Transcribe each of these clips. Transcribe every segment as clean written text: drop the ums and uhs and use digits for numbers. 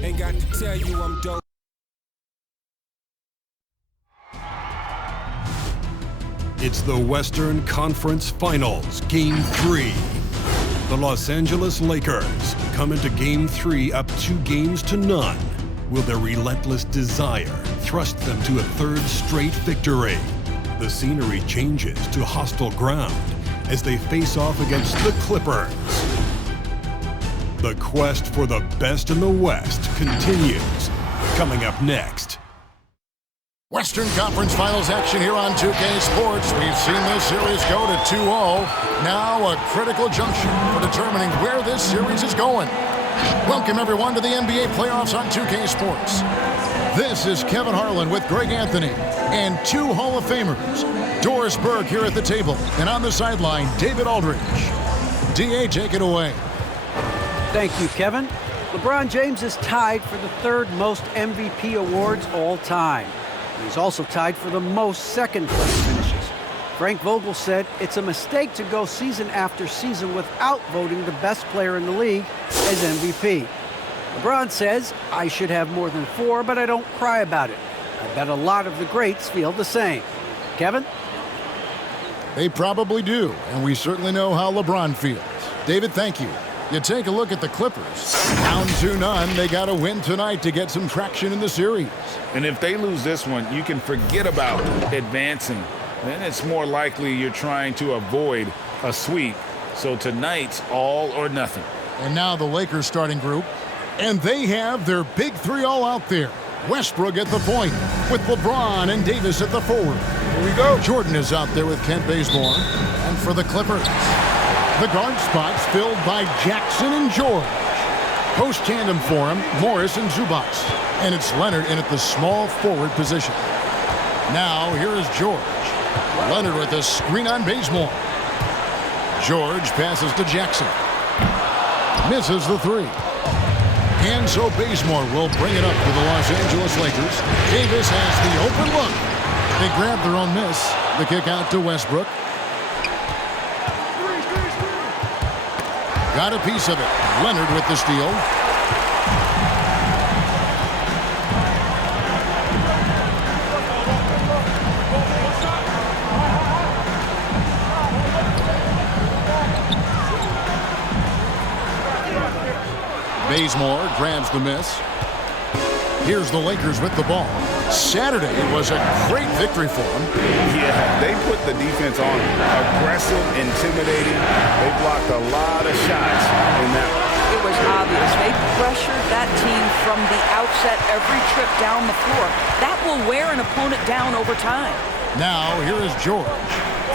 Ain't got to tell you I'm dope. It's the Western Conference Finals, Game 3. The Los Angeles Lakers come into Game 3 up 2-0. Will their relentless desire thrust them to a third straight victory? The scenery changes to hostile ground as they face off against the Clippers. The quest for the best in the West continues. Coming up next. Western Conference Finals action here on 2K Sports. We've seen this series go to 2-0. Now a critical junction for determining where this series is going. Welcome everyone to the NBA playoffs on 2K Sports. This is Kevin Harlan with Greg Anthony and two Hall of Famers. Doris Burke here at the table, and on the sideline, David Aldridge. DA, take it away. Thank you, Kevin. LeBron James is tied for the third most MVP awards all time. He's also tied for the most second-place finishes. Frank Vogel said it's a mistake to go season after season without voting the best player in the league as MVP. LeBron says, I should have more than 4, but I don't cry about it. I bet a lot of the greats feel the same. Kevin? They probably do, and we certainly know how LeBron feels. David, thank you. You take a look at the Clippers. Down 2-0, they got to win tonight to get some traction in the series. And if they lose this one, you can forget about advancing. Then it's more likely you're trying to avoid a sweep. So tonight's all or nothing. And now the Lakers starting group. And they have their big three all out there. Westbrook at the point with LeBron and Davis at the forward. Here we go. Jordan is out there with Kent Bazemore. And for the Clippers, the guard spots filled by Jackson and George. Post tandem for him, Morris and Zubac. And it's Leonard in at the small forward position. Now here is George. Leonard with a screen on Bazemore. George passes to Jackson. Misses the three. And so Bazemore will bring it up to the Los Angeles Lakers. Davis has the open look. They grab their own miss. The kick out to Westbrook. Got a piece of it. Leonard with the steal. Bazemore grabs the miss. Here's the Lakers with the ball. Saturday was a great victory for them. Yeah, they put the defense on aggressive, intimidating. They blocked a lot of shots in that one. It was obvious. They pressured that team from the outset every trip down the floor. That will wear an opponent down over time. Now here is George,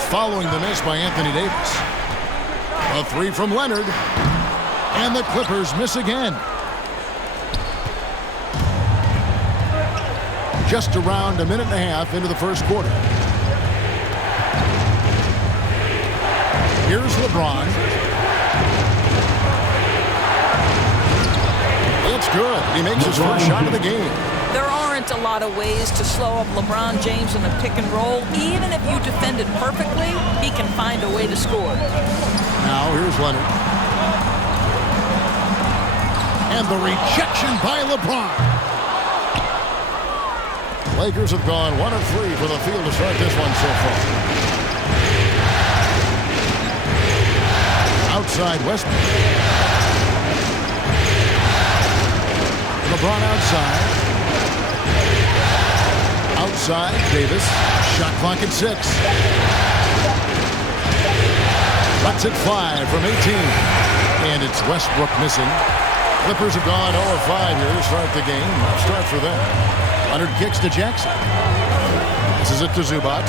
following the miss by Anthony Davis. A three from Leonard. And the Clippers miss again. Just around a minute and a half into the first quarter. Here's LeBron. It's good. He makes his first shot of the game. There aren't a lot of ways to slow up LeBron James in the pick and roll. Even if you defend it perfectly, he can find a way to score. Now here's Leonard. And the rejection by LeBron. Lakers have gone 1 of 3 for the field to start this one so far. Outside Westbrook. LeBron outside. Outside Davis. Shot clock at 6. Lets it fly from 18. And it's Westbrook missing. Clippers have gone 0 of 5 here to start the game. Tough start for them. Leonard kicks to Jackson. This is it to Zubac.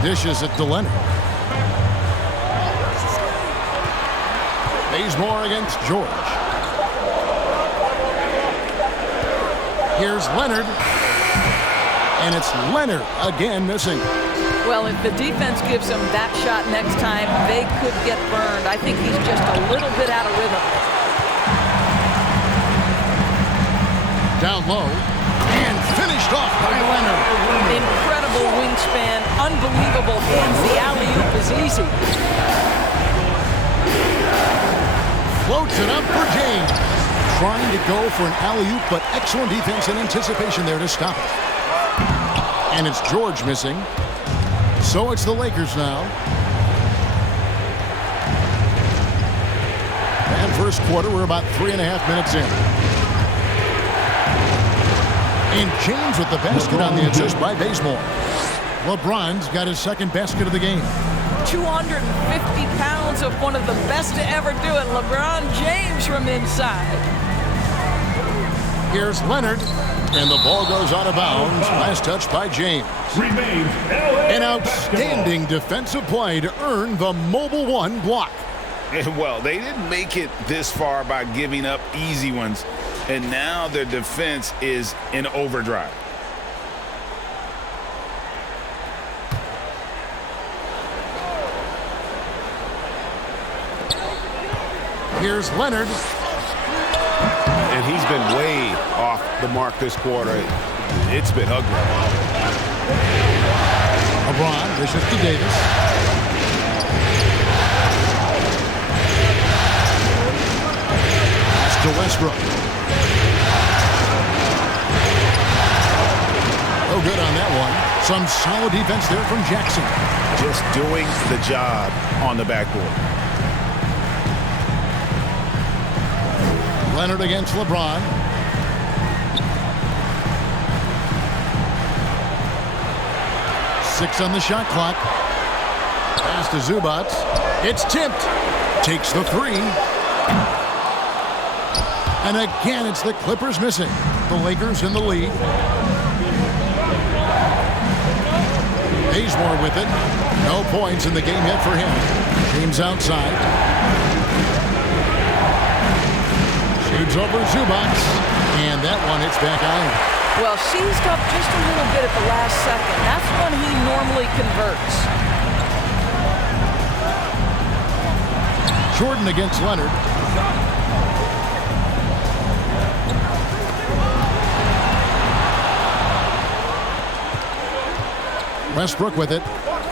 Dishes it to Leonard. Bazemore against George. Here's Leonard. And it's Leonard again missing. Well, if the defense gives him that shot next time, they could get burned. I think he's just a little bit out of rhythm. Down low. And finished off by Leonard. Incredible wingspan. Unbelievable hands. The alley-oop is easy. floats it up for James. Trying to go for an alley-oop, but excellent defense and anticipation there to stop it. And it's George missing. So it's the Lakers now. And first quarter, we're about 3.5 minutes in. And James with the basket on the assist by Bazemore. LeBron's got his second basket of the game. 250 pounds of one of the best to ever do it, LeBron James from inside. Here's Leonard, and the ball goes out of bounds. Last touch by James. An outstanding defensive play to earn the Mobile One block. And well, they didn't make it this far by giving up easy ones, and now their defense is in overdrive. Here's Leonard. And he's been way off the mark this quarter. It's been ugly. LeBron dishes to Davis. Pass to Westbrook. Oh, good on that one. Some solid defense there from Jackson. Just doing the job on the backboard. Leonard against LeBron. Six on the shot clock. Pass to Zubac. It's tipped. Takes the three. And again, it's the Clippers missing. The Lakers in the lead. Bazemore with it. No points in the game yet for him. James outside. Shoots over Zubac. And that one hits back iron. Well, seized up just a little bit at the last second. That's when he normally converts. Jordan against Leonard. Westbrook with it.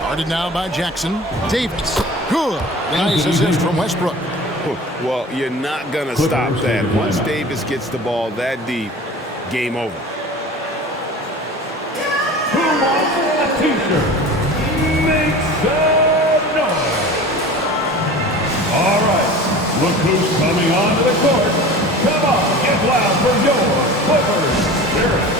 Guarded now by Jackson. Davis. Good. Nice assist from Westbrook. Well, you're not going to stop that. Once Davis gets the ball that deep, game over. Who wants a t-shirt? Make some noise. All right, look who's coming onto the court. Come on, get loud for your Clippers Spirit.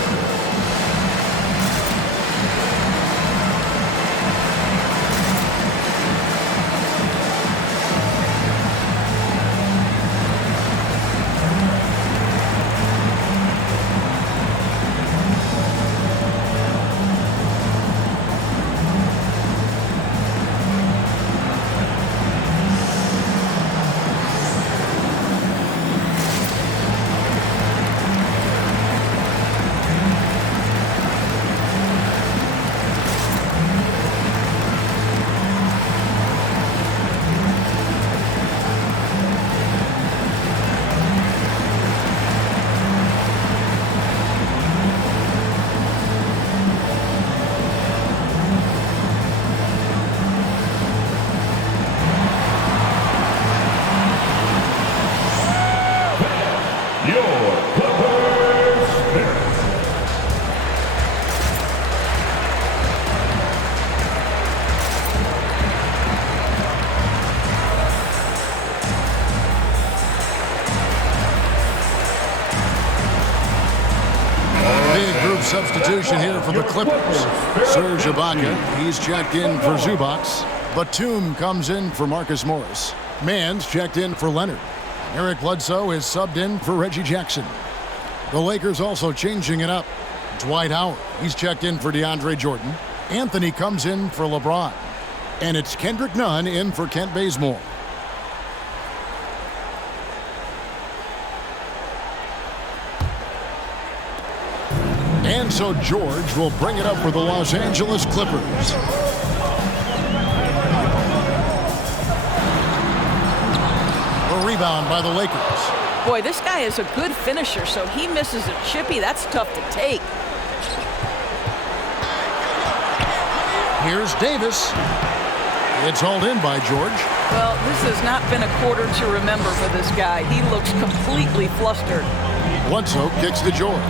Substitution here for the Clippers. Serge Ibaka, he's checked in for Zubac. Batum comes in for Marcus Morris. Mann's checked in for Leonard. Eric Bledsoe is subbed in for Reggie Jackson. The Lakers also changing it up. Dwight Howard, he's checked in for DeAndre Jordan. Anthony comes in for LeBron. And it's Kendrick Nunn in for Kent Bazemore. And so George will bring it up for the Los Angeles Clippers. A rebound by the Lakers. Boy, this guy is a good finisher, so he misses a chippy. That's tough to take. Here's Davis. It's hauled in by George. Well, this has not been a quarter to remember for this guy. He looks completely flustered. Bledsoe kicks to George.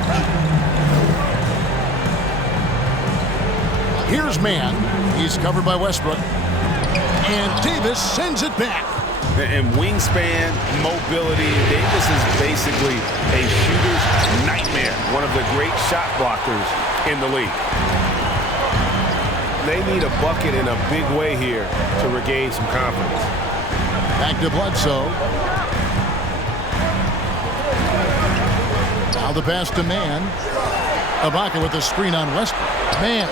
Here's Mann. He's covered by Westbrook. And Davis sends it back. And wingspan, mobility, Davis is basically a shooter's nightmare. One of the great shot blockers in the league. They need a bucket in a big way here to regain some confidence. Back to Bledsoe. Now the pass to Mann. Ibaka with the screen on Westbrook. Mann.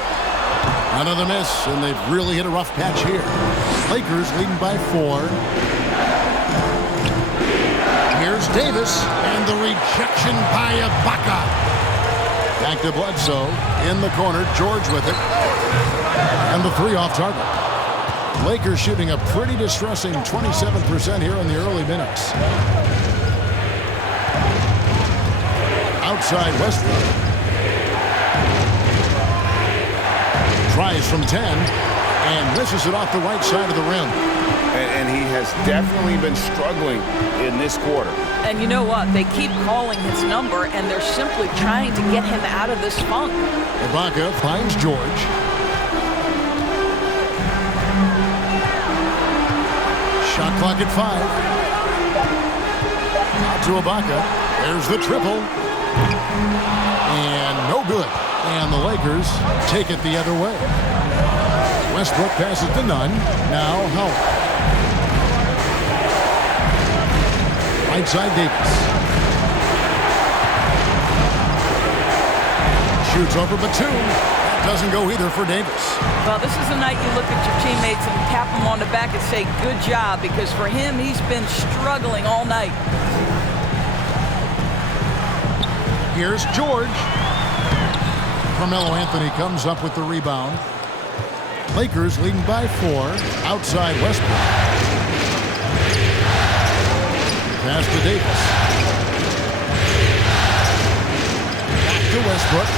Another miss, and they've really hit a rough patch here. Lakers leading by 4. Here's Davis, and the rejection by Ibaka. Back to Bledsoe. In the corner, George with it. And the 3 off target. Lakers shooting a pretty distressing 27% here in the early minutes. Outside Westbrook. Tries from 10 and misses it off the right side of the rim. And he has definitely been struggling in this quarter. And you know what? They keep calling his number, and they're simply trying to get him out of this funk. Ibaka finds George. Shot clock at 5. Out to Ibaka. There's the triple. And no good. And the Lakers take it the other way. Westbrook passes to Nunn. Now Howard. Right side Davis. Shoots over Batum. Doesn't go either for Davis. Well, this is a night you look at your teammates and tap them on the back and say, good job, because for him, he's been struggling all night. Here's George. Carmelo Anthony comes up with the rebound. Lakers leading by 4. Outside Westbrook. Pass to Davis. Back to Westbrook.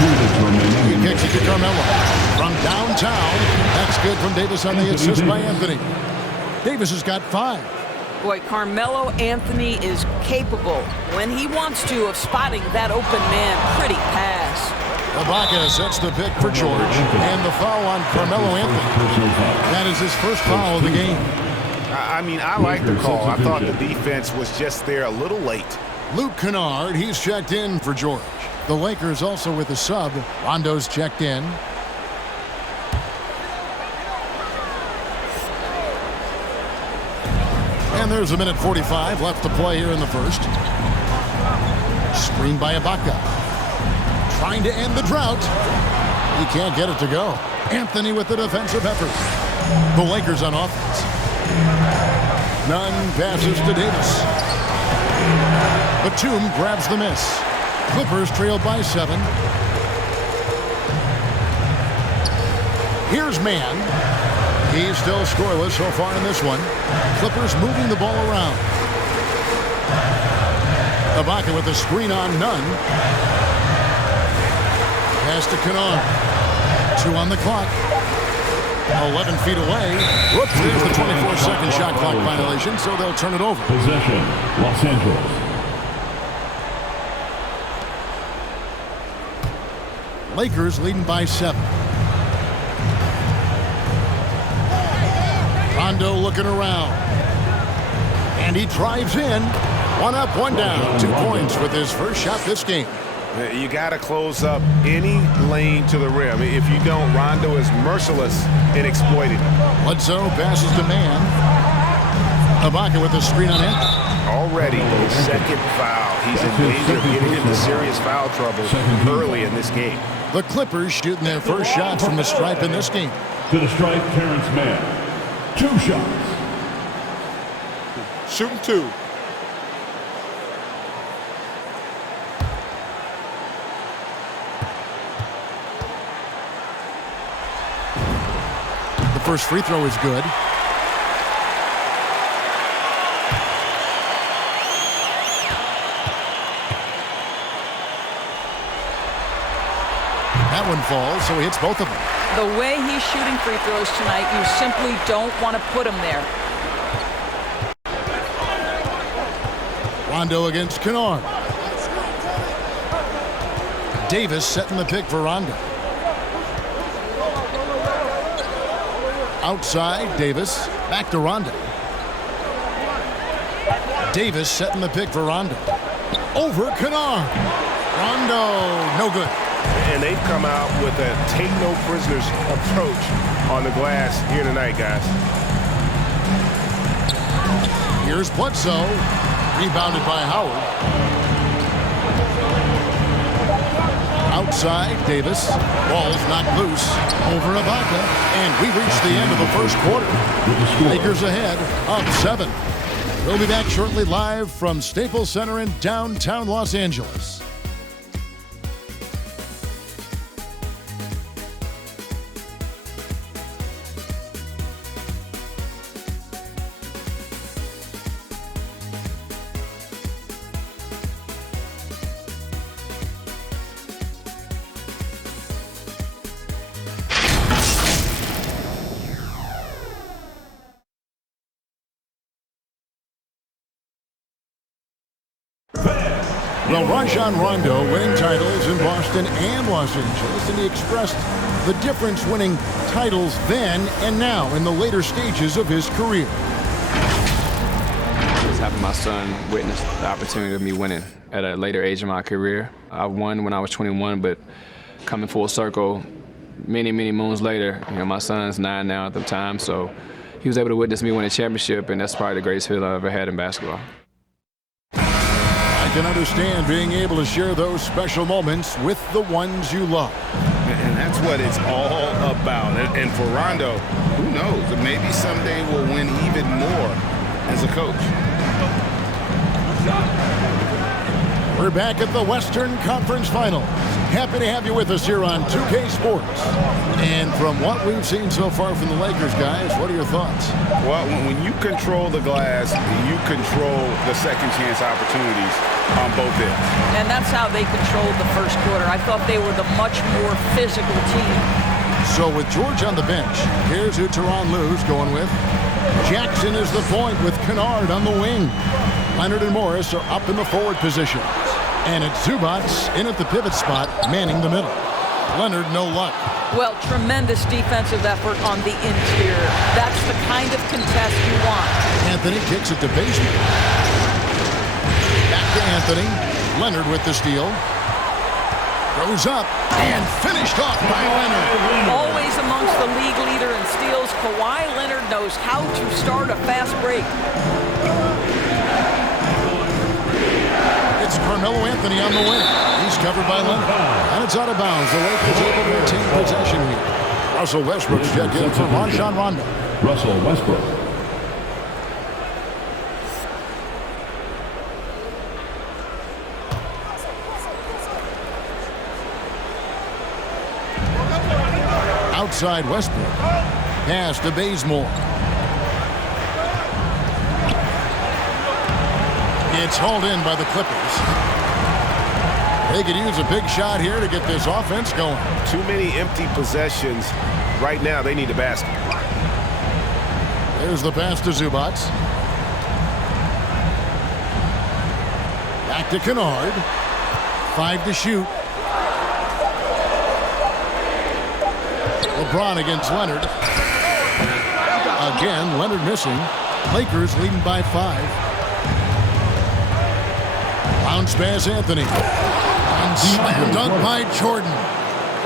2 minutes remaining. He kicks it to Carmelo. From downtown. That's good from Davis on the assist by Anthony. Davis has got 5. Boy, Carmelo Anthony is capable, when he wants to, of spotting that open man. Pretty pass. Ibaka sets the pick for George. And the foul on Carmelo Anthony. That is his first foul of the game. I mean, I like the call. I thought the defense was just there a little late. Luke Kennard, he's checked in for George. The Lakers also with a sub. Rondo's checked in. And there's a minute 45 left to play here in the first. Screen by Ibaka. Trying to end the drought. He can't get it to go. Anthony with the defensive effort. The Lakers on offense. Nunn passes to Davis. Batum grabs the miss. Clippers trail by 7. Here's Mann. He's still scoreless so far in this one. Clippers moving the ball around. Ibaka with the screen on Nunn. Pass to Kennard. 2 on the clock. 11 feet away. Whoops, there's the 24-second shot clock violation, so they'll turn it over. Possession, Los Angeles. Lakers leading by 7. Rondo looking around. And he drives in. 1 up, 1 down. 2 points with his first shot this game. You got to close up any lane to the rim. If you don't, Rondo is merciless in exploiting it. Bledsoe passes to Mann. Ibaka with the screen on it. Already his second foul. He's in danger of getting into serious foul trouble early in this game. The Clippers shooting their first shots from the stripe in this game. To the stripe, Terrence Mann. 2 shots. Shooting 2. The first free throw is good. That one falls, so he hits both of them. The way he's shooting free throws tonight, you simply don't want to put him there. Rondo against Kennard. Davis setting the pick for Rondo. Outside, Davis. Back to Rondo. Davis setting the pick for Rondo. Over Kennard. Rondo, no good. And they've come out with a take-no-prisoners approach on the glass here tonight, guys. Here's Bledsoe. Rebounded by Howard. Outside, Davis. Ball's knocked loose. Over Ibaka. And we reached the end of the first quarter. Lakers ahead, up 7. We'll be back shortly live from Staples Center in downtown Los Angeles. Well, Rajon Rondo winning titles in Boston and Los Angeles, and he expressed the difference winning titles then and now in the later stages of his career. Just having my son witness the opportunity of me winning at a later age in my career. I won when I was 21, but coming full circle many, many moons later, my son's 9 now at the time, so he was able to witness me win a championship, and that's probably the greatest feeling I've ever had in basketball. I can understand being able to share those special moments with the ones you love. And that's what it's all about. And for Rondo, who knows? Maybe someday we'll win even more as a coach. We're back at the Western Conference Finals. Happy to have you with us here on 2K Sports. And from what we've seen so far from the Lakers, guys, what are your thoughts? Well, when you control the glass, you control the second chance opportunities on both ends. And that's how they controlled the first quarter. I thought they were the much more physical team. So with George on the bench, here's who Tyronn Lue's going with. Jackson is the point with Kennard on the wing. Leonard and Morris are up in the forward positions. And it's Zubac in at the pivot spot, manning the middle. Leonard, no luck. Well, tremendous defensive effort on the interior. That's the kind of contest you want. Anthony kicks it to Bazemore. Back to Anthony. Leonard with the steal. Goes up and finished off by Leonard. Always amongst the league leader in steals, Kawhi Leonard knows how to start a fast break. It's Carmelo Anthony on the wing. He's covered by Leonard. And it's out of bounds. The Lakers able to retain possession here. Russell Westbrook's checked in for Rajon Rondo. Russell Westbrook. Outside Westbrook. Pass to Bazemore. It's hauled in by the Clippers. They could use a big shot here to get this offense going. Too many empty possessions. Right now, they need a basket. There's the pass to Zubac. Back to Kennard. 5 to shoot. LeBron against Leonard. Again, Leonard missing. Lakers leading by 5. Bounce pass, Anthony. And slam dunk by Jordan.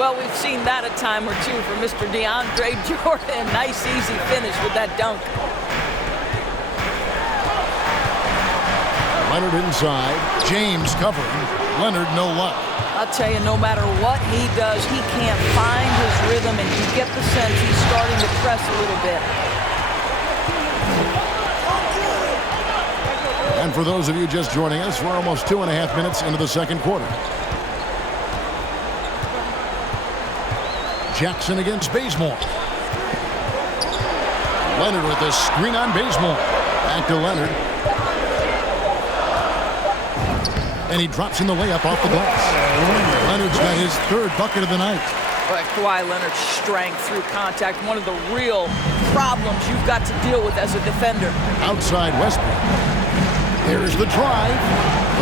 Well, we've seen that a time or two for Mr. DeAndre Jordan. Nice, easy finish with that dunk. Leonard inside. James covering. Leonard no luck. I'll tell you, no matter what he does, he can't find his rhythm, and you get the sense he's starting to press a little bit. And for those of you just joining us, we're almost 2.5 minutes into the second quarter. Jackson against Bazemore. Leonard with the screen on Bazemore. Back to Leonard. And he drops in the layup off the glass. Leonard's got his 3rd bucket of the night. But Kawhi Leonard's strength through contact, one of the real problems you've got to deal with as a defender. Outside Westbrook. There's the drive.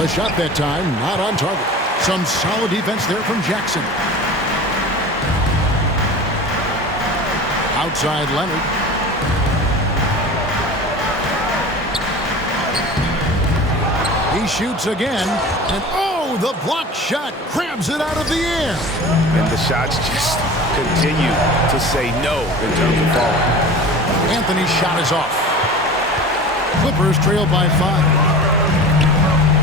The shot that time, not on target. Some solid defense there from Jackson. Outside Leonard. He shoots again, and oh, the block shot grabs it out of the air. And the shots just continue to say no in terms of falling. Anthony's shot is off. Clippers trail by 5.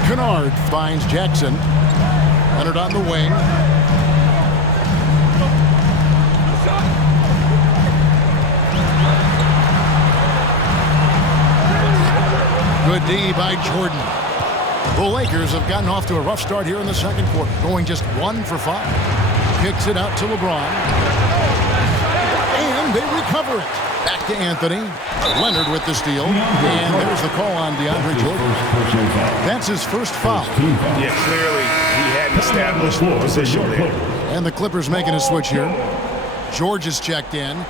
Kennard finds Jackson. Leonard on the wing. Good D by Jordan. The Lakers have gotten off to a rough start here in the second quarter, going just 1 for 5. Kicks it out to LeBron. And they recover it. Back to Anthony. Leonard with the steal. And there's the call on DeAndre Jordan. That's his first foul. Yeah, clearly he hadn't established the position there. And the Clippers making a switch here. George is checked in.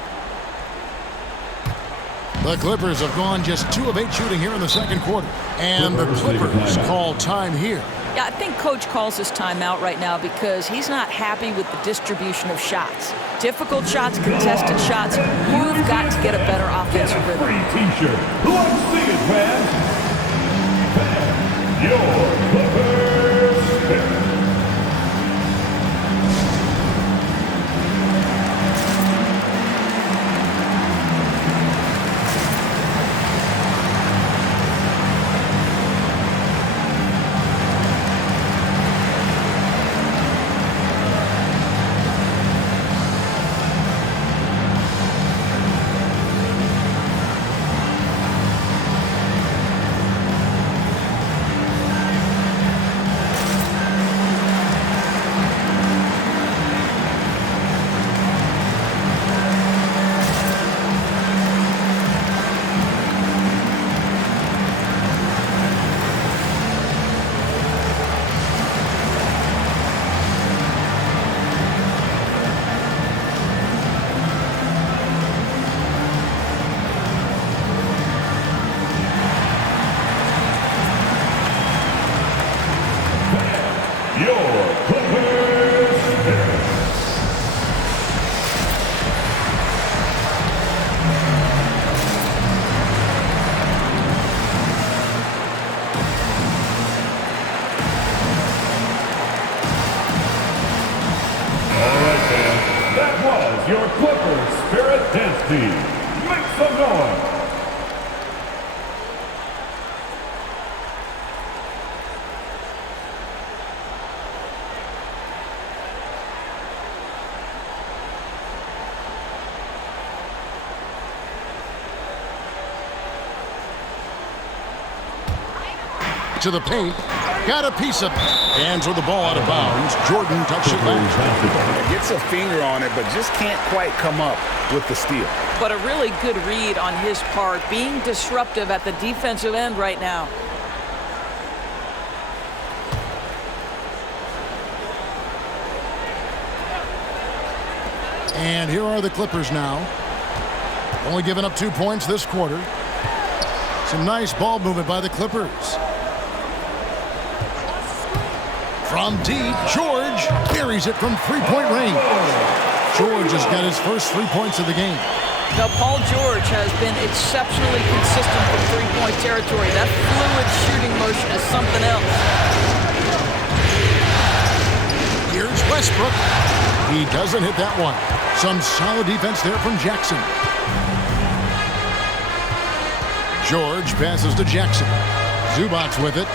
The Clippers have gone just 2 of 8 shooting here in the second quarter. And the Clippers call time here. Yeah, I think Coach calls this timeout right now because he's not happy with the distribution of shots. Difficult shots, contested shots. You've got to get a better offensive rhythm. Free T-shirt. Let's see it, fans. Your Clippers Spirit. Your Clippers Spirit Dance Team. Make some noise. To the paint. Got a piece of it. Hands with the ball out of bounds. Jordan touched it last. Gets a finger on it, but just can't quite come up with the steal. But a really good read on his part, being disruptive at the defensive end right now. And here are the Clippers now. Only giving up 2 points this quarter. Some nice ball movement by the Clippers. From deep, George buries it from three-point range. George has got his first 3 points of the game. Now, Paul George has been exceptionally consistent from three-point territory. That fluid shooting motion is something else. Here's Westbrook. He doesn't hit that one. Some solid defense there from Jackson. George passes to Jackson. Zubac with it.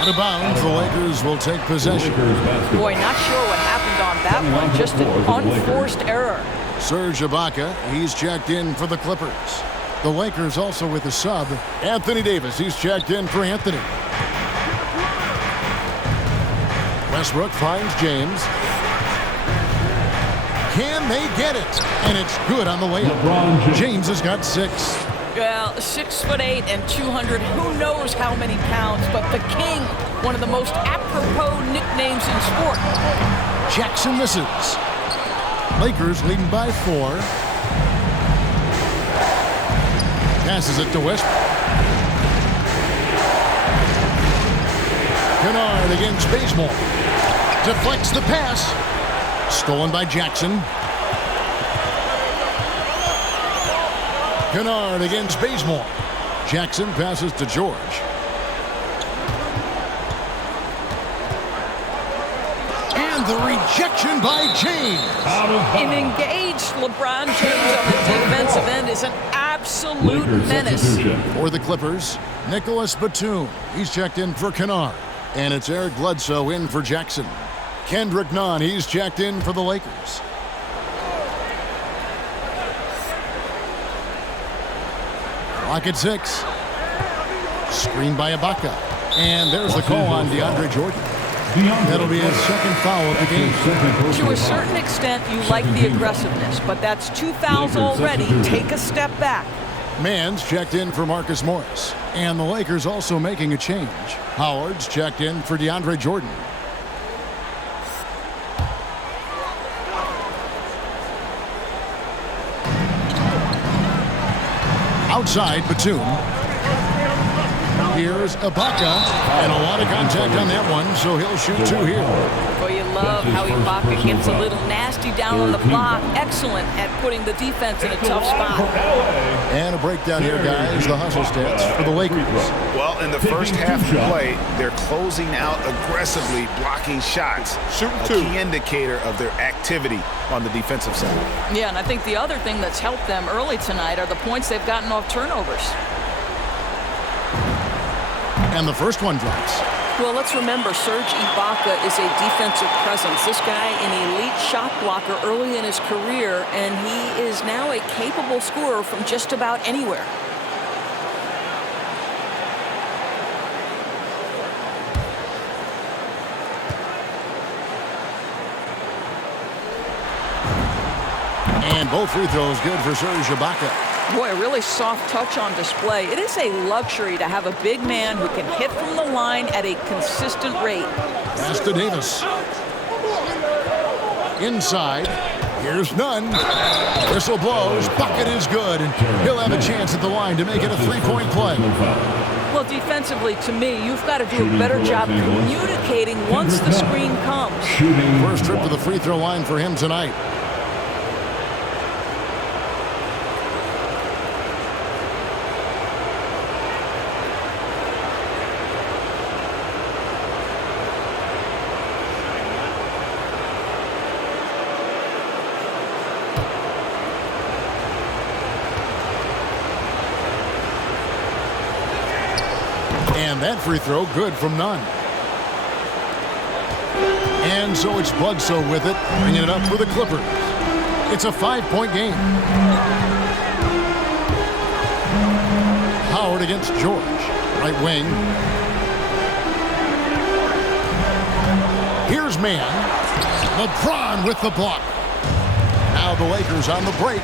Out of bounds, the Lakers will take possession. Boy, not sure what happened on that one. Just an unforced error. Serge Ibaka, he's checked in for the Clippers. The Lakers also with a sub. Anthony Davis, he's checked in for Anthony. Westbrook finds James. Can they get it? And it's good on the layup. James has got 6. Well, 6'8" and 200, who knows how many pounds, but the King, one of the most apropos nicknames in sport. Jackson misses. Lakers leading by 4. Passes it to Westbrook. Kennard against Bazemore. Deflects the pass. Stolen by Jackson. Kennard against Bazemore. Jackson passes to George. And the rejection by James. An engaged LeBron James on the defensive end is an absolute menace. For the Clippers, Nicholas Batum. He's checked in for Kennard. And it's Eric Bledsoe in for Jackson. Kendrick Nunn, he's checked in for the Lakers. Clock at 6. Screen by Ibaka. And there's the call on DeAndre Jordan. That'll be his second foul of the game. To a certain extent, you like the aggressiveness, but that's 2 fouls already. Take a step back. Mann's checked in for Marcus Morris. And the Lakers also making a change. Howard's checked in for DeAndre Jordan. Outside, Batum. Here's Ibaka. And a lot of contact on that one, so he'll shoot 2 here. Well, you love how Ibaka gets a little nasty down on the block. Excellent at putting the defense in a tough spot. And a breakdown here, guys. The hustle stats for the Lakers. Well, in the first half of play, they're closing out aggressively, blocking shots. A key indicator of their activity on the defensive side. Yeah, and I think the other thing that's helped them early tonight are the points they've gotten off turnovers. And the first one drops. Well, let's remember, Serge Ibaka is a defensive presence. This guy, an elite shot blocker early in his career, and he is now a capable scorer from just about anywhere. And both free throws good for Serge Ibaka. Boy, a really soft touch on display. It is a luxury to have a big man who can hit from the line at a consistent rate. Pass to Davis. Inside. Here's Nunn. Whistle blows. Bucket is good. And he'll have a chance at the line to make it a 3-point play. Well, defensively, to me, you've got to do a better job communicating once the screen comes. First trip to the free throw line for him tonight. And that free throw good from Nunn. And so it's Bledsoe with it, bringing it up for the Clippers. It's a 5-point game. Howard against George. Right wing. Here's Mann. LeBron with the block. Now the Lakers on the break.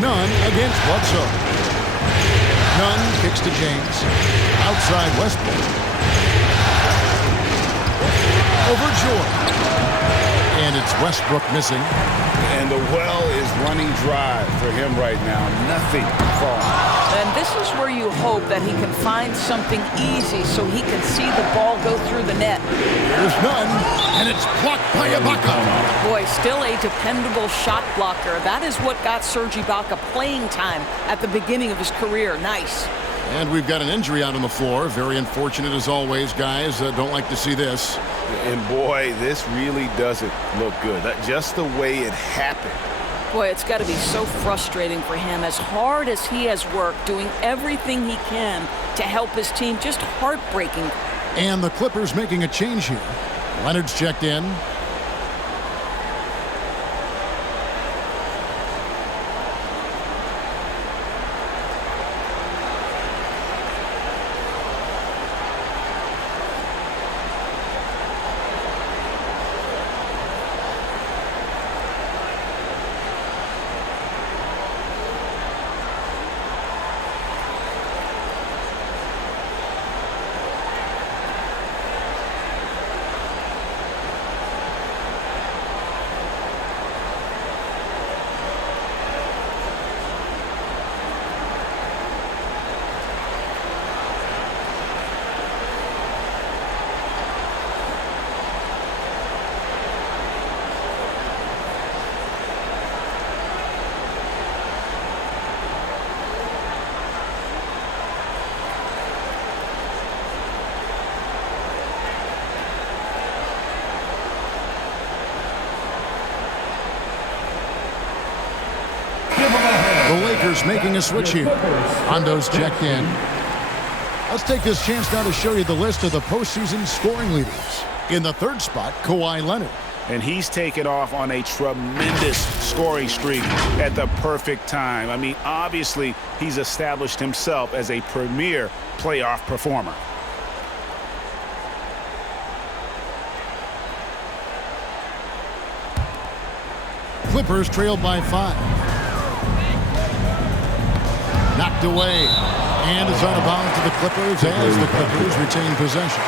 Nunn against Bledsoe. Nunn kicks to James. Outside Westbrook. Over George. And it's Westbrook missing. And the well is running dry for him right now. Nothing falling. And this is where you hope that he can find something easy so he can see the ball go through the net. Here's Nunn, and it's blocked by Ibaka. Boy, still a dependable shot blocker. That is what got Serge Ibaka playing time at the beginning of his career. Nice. And we've got an injury out on the floor. Very unfortunate as always, guys. Don't like to see this. And boy, this really doesn't look good. Just the way it happened. Boy, it's got to be so frustrating for him. As hard as he has worked, doing everything he can to help his team, just heartbreaking. And the Clippers making a change here. Leonard's checked in. Lakers making a switch here. Rondo's checked in. Let's take this chance now to show you the list of the postseason scoring leaders. In the third spot, Kawhi Leonard. And he's taken off on a tremendous scoring streak at the perfect time. I mean, obviously, he's established himself as a premier playoff performer. Clippers trailed by 5. Knocked away. And it's out of bounds to the Clippers as the Clippers retain possession.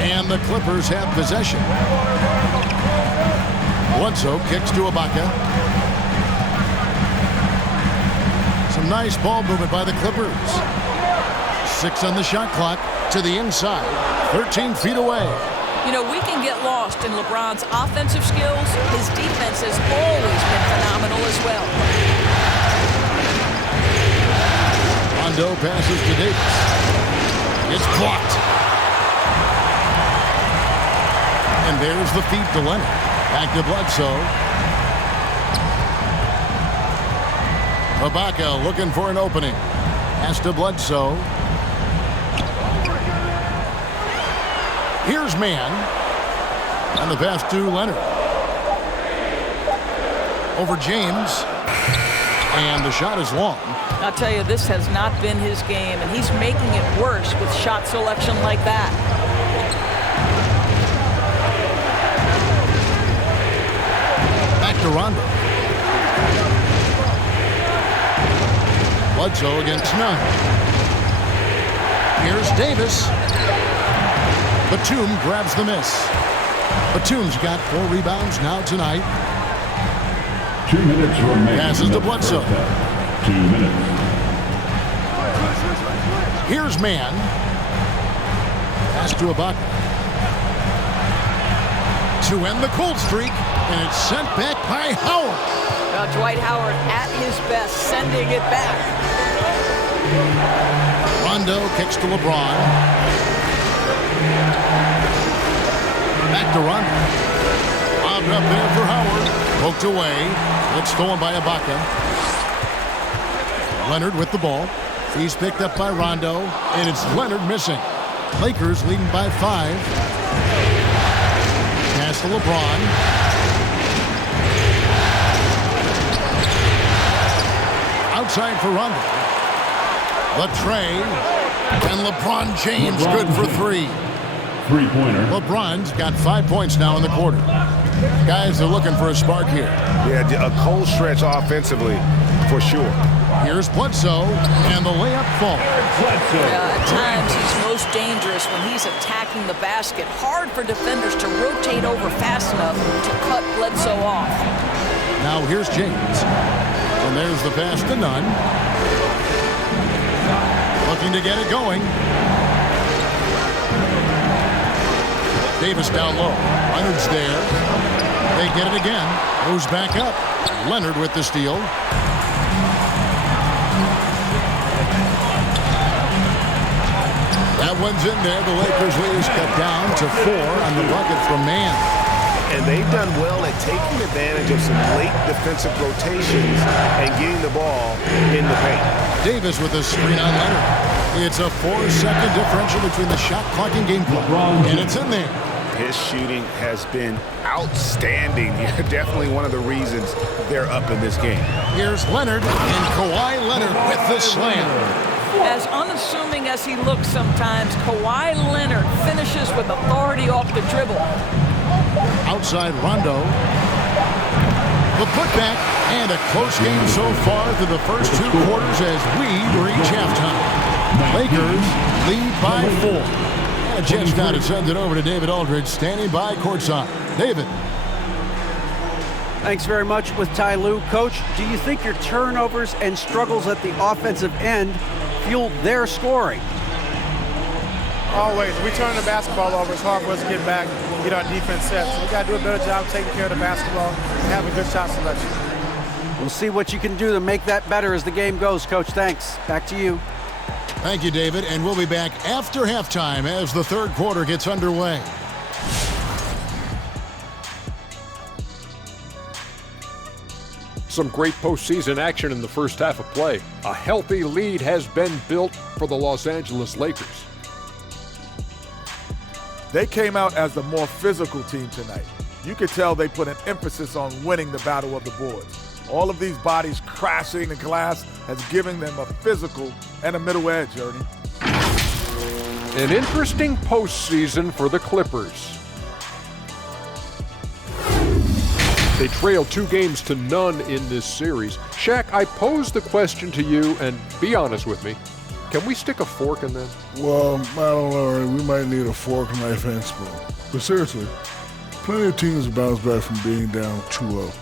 And the Clippers have possession. Bledsoe kicks to Ibaka. Some nice ball movement by the Clippers. 6 on the shot clock to the inside. 13 feet away. You know, we can get lost in LeBron's offensive skills. His defense has always been phenomenal as well. Rondo passes to Davis. It's blocked. And there's the feed to Leonard. Back to Bledsoe. Ibaka looking for an opening. Pass to Bledsoe. Here's Mann. And the pass to Leonard. Over James. And the shot is long. I'll tell you, this has not been his game, and he's making it worse with shot selection like that. Back to Rondo. Bledsoe against none. Here's Davis. Batum grabs the miss. Batum's got 4 rebounds now tonight. 2 minutes remaining. Passes to Bledsoe. 2 minutes. Here's Mann. Pass to Ibaka. To end the cold streak, and it's sent back by Howard. Well, Dwight Howard at his best, sending it back. Rondo kicks to LeBron. Back to Rondo. Bobbed up there for Howard. Poked away. It's stolen by Ibaka. Leonard with the ball. He's picked up by Rondo, and it's Leonard missing. Lakers leading by 5. Pass to LeBron. Outside for Rondo. The tray. And LeBron James good for 3. Three-pointer. LeBron's got 5 points now in the quarter. Guys are looking for a spark here. Yeah, a cold stretch offensively, for sure. Here's Bledsoe, and the layup falls. At times, he's most dangerous when he's attacking the basket. Hard for defenders to rotate over fast enough to cut Bledsoe off. Now here's James. And there's the pass to Nunn. Looking to get it going. Davis down low. Leonard's there. They get it again. Goes back up. Leonard with the steal. That one's in there. The Lakers lead is cut down to 4 on the bucket from Mann. And they've done well at taking advantage of some late defensive rotations and getting the ball in the paint. Davis with a screen on Leonard. It's a 4-second differential between the shot clock and game clock. And it's in there. His shooting has been outstanding. Definitely one of the reasons they're up in this game. Here's Leonard, and Kawhi Leonard with the slam. As unassuming as he looks sometimes, Kawhi Leonard finishes with authority off the dribble. Outside Rondo. The putback, and a close game so far through the first 2 quarters as we reach halftime. Lakers lead by 4. A chance now to send it over to David Aldridge, standing by courtside. David. Thanks very much with Ty Lue. Coach, do you think your turnovers and struggles at the offensive end fueled their scoring? Always. We turn the basketball over. It's hard for us to get back, get our defense set. So we got to do a better job taking care of the basketball and have a good shot selection. We'll see what you can do to make that better as the game goes, Coach. Thanks. Back to you. Thank you, David, and we'll be back after halftime as the third quarter gets underway. Some great postseason action in the first half of play. A healthy lead has been built for the Los Angeles Lakers. They came out as the more physical team tonight. You could tell they put an emphasis on winning the battle of the boards. All of these bodies crashing the glass has given them a physical and a middle edge, Ernie. An interesting postseason for the Clippers. They trailed 2-0 in this series. Shaq, I pose the question to you, and be honest with me. Can we stick a fork in that? Well, I don't know, Ernie. We might need a fork, knife, and spoon. But seriously, plenty of teams bounce back from being down 2-0.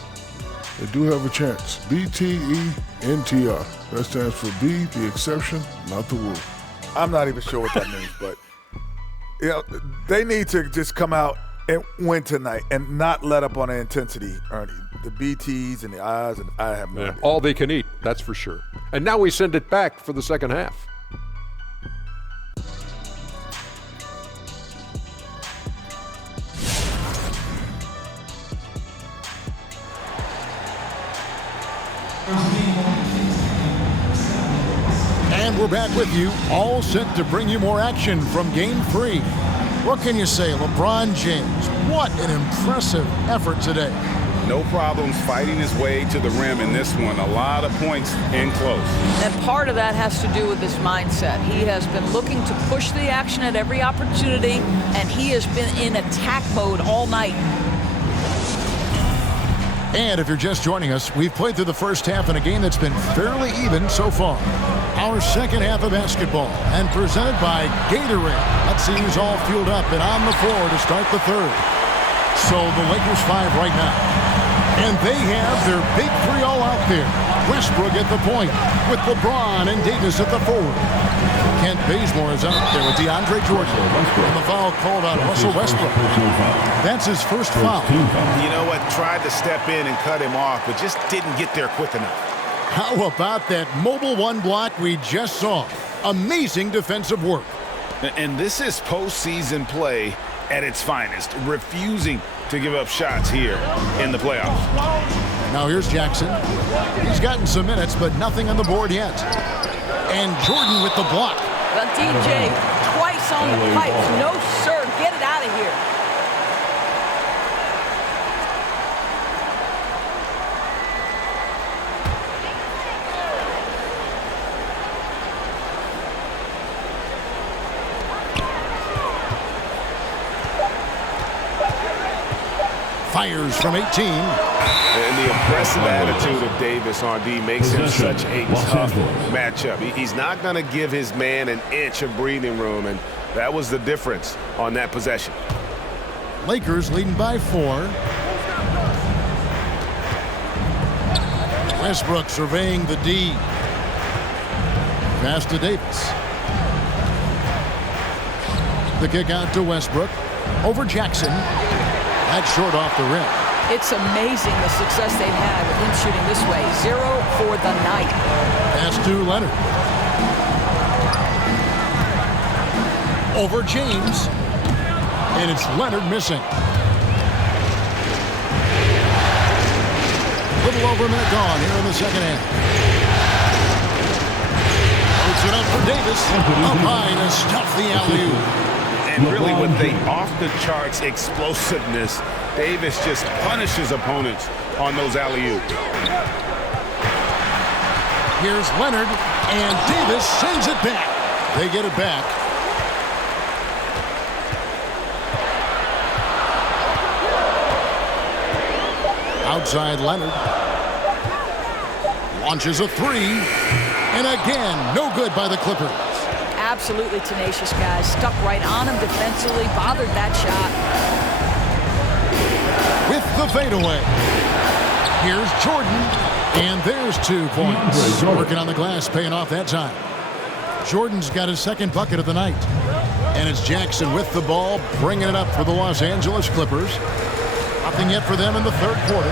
They do have a chance. BTENTR. That stands for be the exception, not the rule. I'm not even sure what that means, but they need to just come out and win tonight and not let up on the intensity, Ernie. The BTs and the I's, and I have no idea. All they can eat, that's for sure. And now we send it back for the second half. And we're back with you, all set to bring you more action from Game 3. What can you say, LeBron James? What an impressive effort today. No problems fighting his way to the rim in this one. A lot of points in close. And part of that has to do with his mindset. He has been looking to push the action at every opportunity, and he has been in attack mode all night. And if you're just joining us, we've played through the first half in a game that's been fairly even so far. Our second half of basketball, and presented by Gatorade. Let's see who's all fueled up and on the floor to start the third. So the Lakers 5 right now. And they have their big three all out there. Westbrook at the point, with LeBron and Davis at the forward. Kent Bazemore is out there with DeAndre Jordan. And the foul called on Russell Westbrook. That's his first foul. You know what? Tried to step in and cut him off, but just didn't get there quick enough. How about that mobile one block we just saw? Amazing defensive work. And this is postseason play at its finest, refusing to give up shots here in the playoffs. Now here's Jackson. He's gotten some minutes, but nothing on the board yet. And Jordan with the block. Well, DJ, twice on the pipes. No, sir. Get it out of here. Fires from 18. And the impressive attitude of Davis on D makes him such a tough matchup. He's not going to give his man an inch of breathing room, and that was the difference on that possession. Lakers leading by 4. Westbrook surveying the D. Pass to Davis. The kick out to Westbrook. Over Jackson. That's short off the rim. It's amazing the success they've had with him shooting this way. 0 for the night. Pass to Leonard. Over James. And it's Leonard missing. A little over a minute gone here in the second half. Puts it up for Davis. Up high to stuff the alley-oop. And really with the off-the-charts explosiveness, Davis just punishes opponents on those alley-oops. Here's Leonard, and Davis sends it back. They get it back. Outside Leonard. Launches a three. And again, no good by the Clippers. Absolutely tenacious guys. Stuck right on him defensively. Bothered that shot. With the fadeaway. Here's Jordan. And there's 2 points. Working on the glass, paying off that time. Jordan's got his second bucket of the night. And it's Jackson with the ball, bringing it up for the Los Angeles Clippers. Nothing yet for them in the third quarter.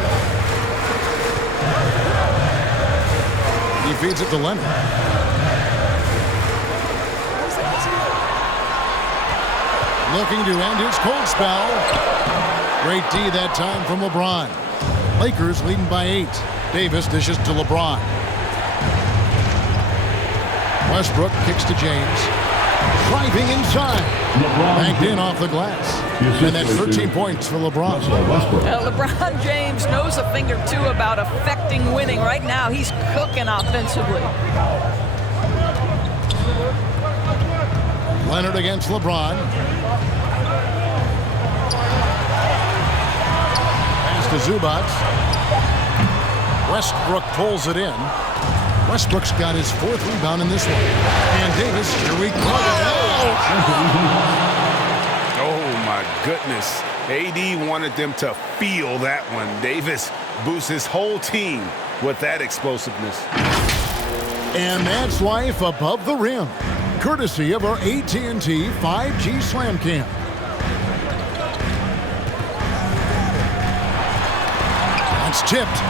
He feeds it to Leonard. looking to end his cold spell. Great D that time from LeBron. Lakers leading by 8. Davis dishes to LeBron. Westbrook kicks to James. Driving inside. Banked in off the glass. And that's 13 points for LeBron. LeBron James knows a thing or two about affecting winning. Right now, he's cooking offensively. Leonard against LeBron. Pass to Zubac. Westbrook pulls it in. Westbrook's got his 4th rebound in this one. And Davis, here we go. Oh, my goodness. AD wanted them to feel that one. Davis boosts his whole team with that explosiveness. And that's life above the rim, courtesy of our AT&T 5G Slam Cam. That's tipped.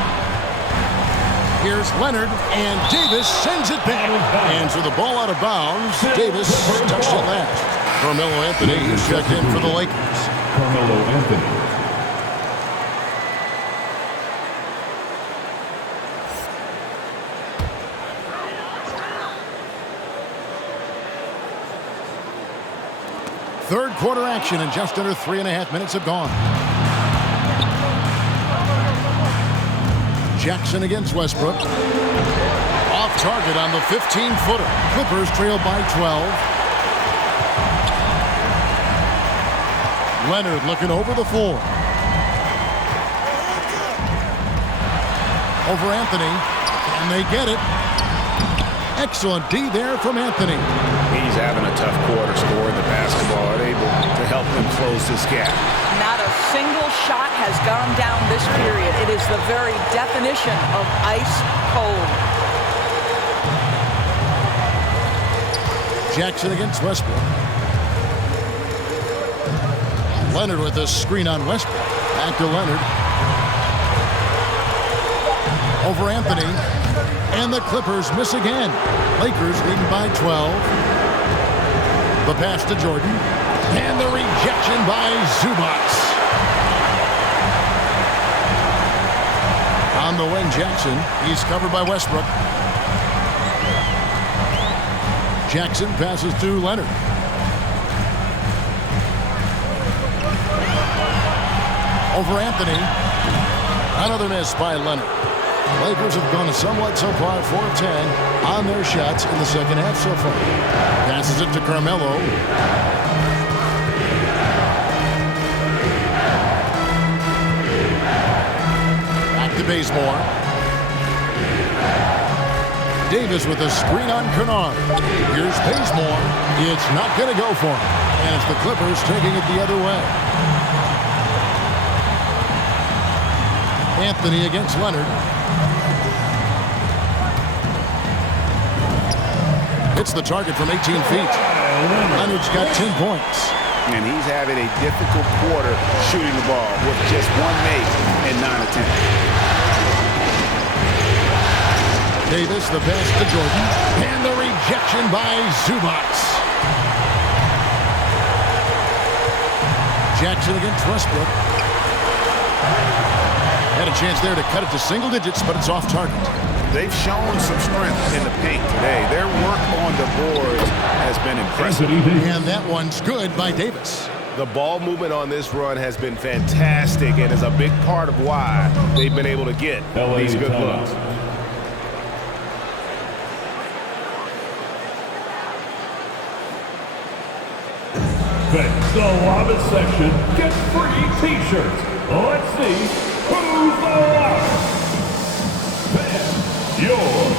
Here's Leonard, and Davis sends it back. And so the ball out of bounds. Davis touched it last. Carmelo Anthony is checked in for the Lakers. Carmelo Anthony. Third quarter action, and just under 3.5 minutes have gone. Jackson against Westbrook. Off target on the 15-footer. Clippers trail by 12. Leonard looking over the floor. Over Anthony. And they get it. Excellent D there from Anthony. He's having a tough quarter, scoring the basketball, and able to help them close this gap. Not a single shot has gone down this period. It is the very definition of ice cold. Jackson against Westbrook. Leonard with a screen on Westbrook. Back to Leonard. Over Anthony. And the Clippers miss again. Lakers leading by 12. The pass to Jordan. And the rejection by Zubac. On the wing, Jackson. He's covered by Westbrook. Jackson passes to Leonard. Over Anthony. Another miss by Leonard. Lakers have gone somewhat so far 4 of 10 on their shots in the second half so far. Passes it to Carmelo. Back to Bazemore. Davis with a screen on Kennard. Here's Bazemore. It's not going to go for him. And it's the Clippers taking it the other way. Anthony against Leonard. Hits the target from 18 feet. Leonard's got 10 points. And he's having a difficult quarter shooting the ball with just 1 make and 9 attempts. Davis, the pass to Jordan. And the rejection by Zubac. Jackson against Westbrook. Had a chance there to cut it to single digits, but it's off target. They've shown some strength in the paint today. Their work on the boards has been impressive. And that one's good by Davis. The ball movement on this run has been fantastic and is a big part of why they've been able to get these good looks. Thanks to Lobby Section, get free t-shirts. Let's see who's the loudest. Fan your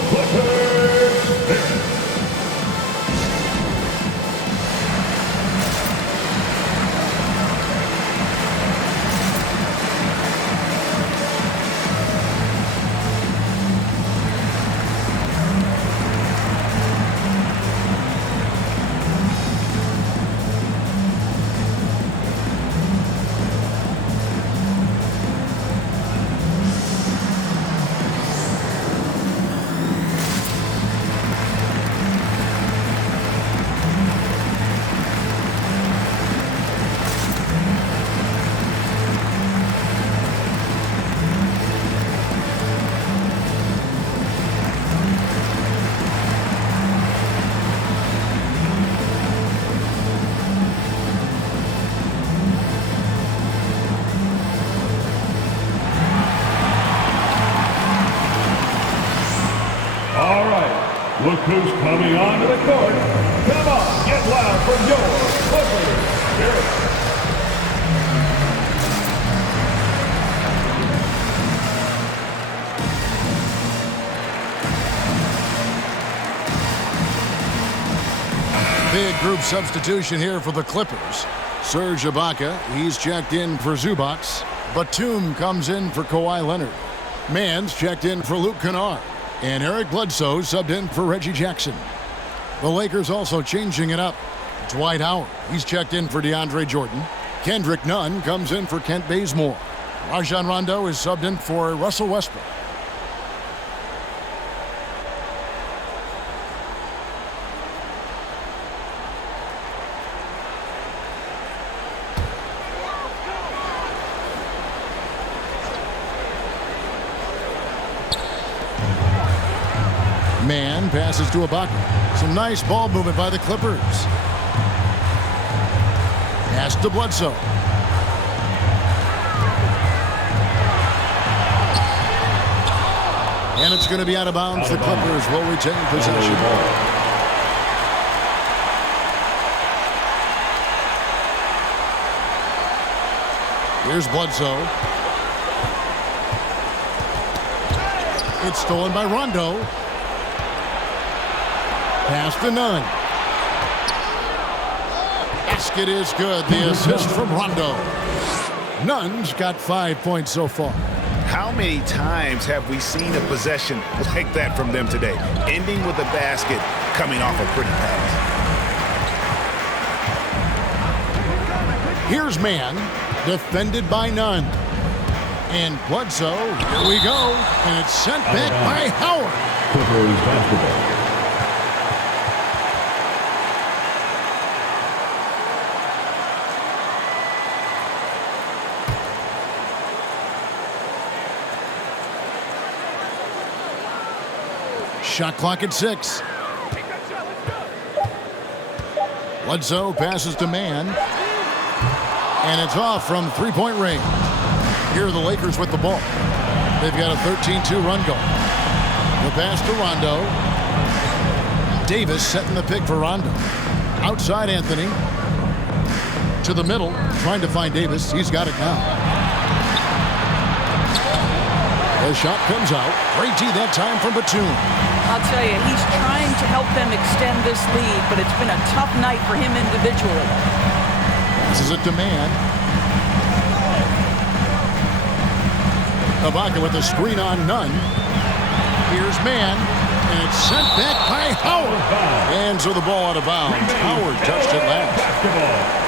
Clippers spirit. Look who's coming onto the court. Come on, get loud for your Clippers. Dirk. Big group substitution here for the Clippers. Serge Ibaka, he's checked in for Zubac. Batum comes in for Kawhi Leonard. Mann's checked in for Luke Kennard. And Eric Bledsoe subbed in for Reggie Jackson. The Lakers also changing it up. Dwight Howard, he's checked in for DeAndre Jordan. Kendrick Nunn comes in for Kent Bazemore. Rajon Rondo is subbed in for Russell Westbrook. Mann passes to Ibaka. Some nice ball movement by the Clippers. Pass to Bledsoe. And it's going to be out of bounds. The Clippers will retain possession. Here's Bledsoe. It's stolen by Rondo. Pass to Nunn. Basket is good. The assist from Rondo. Nunn's got 5 points so far. How many times have we seen a possession like that from them today? Ending with a basket, coming off a pretty pass. Here's Mann, defended by Nunn. And Bledsoe, here we go. And it's sent back by Howard. Clippers basketball. Shot clock at 6. Bledsoe passes to Mann. And it's off from three-point range. Here are the Lakers with the ball. They've got a 13-2 run going. The pass to Rondo. Davis setting the pick for Rondo. Outside Anthony. To the middle, trying to find Davis. He's got it now. The shot comes out. Great D that time from Batum. I'll tell you, he's trying to help them extend this lead, but it's been a tough night for him individually. This is it to Mann. Ibaka with a screen on Nunn. Here's Mann, and it's sent back by Howard. And so the ball out of bounds. Howard touched it last. Basketball.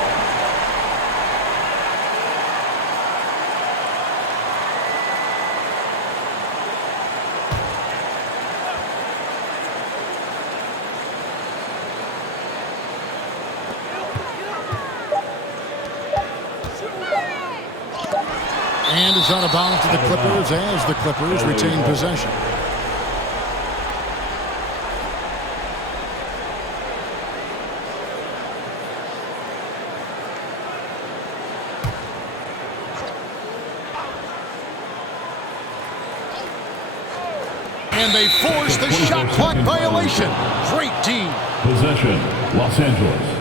And it's out of bounds to the Clippers as the Clippers retain possession. And they force the shot clock violation. Great D. Possession, Los Angeles.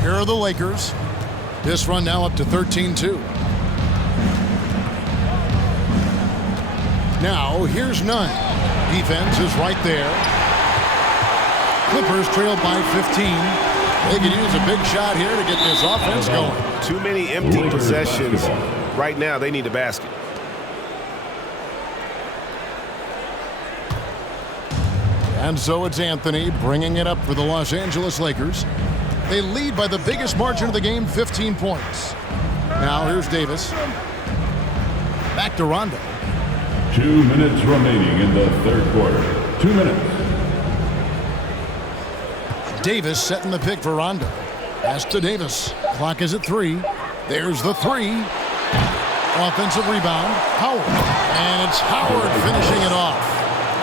Here are the Lakers. This run now up to 13-2. Now, here's Nunn. Defense is right there. Clippers trail by 15. They could use a big shot here to get this offense going. Too many empty possessions. Right now, they need a basket. And so it's Anthony bringing it up for the Los Angeles Lakers. They lead by the biggest margin of the game, 15 points. Now here's Davis. Back to Rondo. 2 minutes remaining in the third quarter. 2 minutes. Davis setting the pick for Rondo. Pass to Davis. Clock is at 3. There's the 3. Offensive rebound. Howard. And it's Howard finishing it off.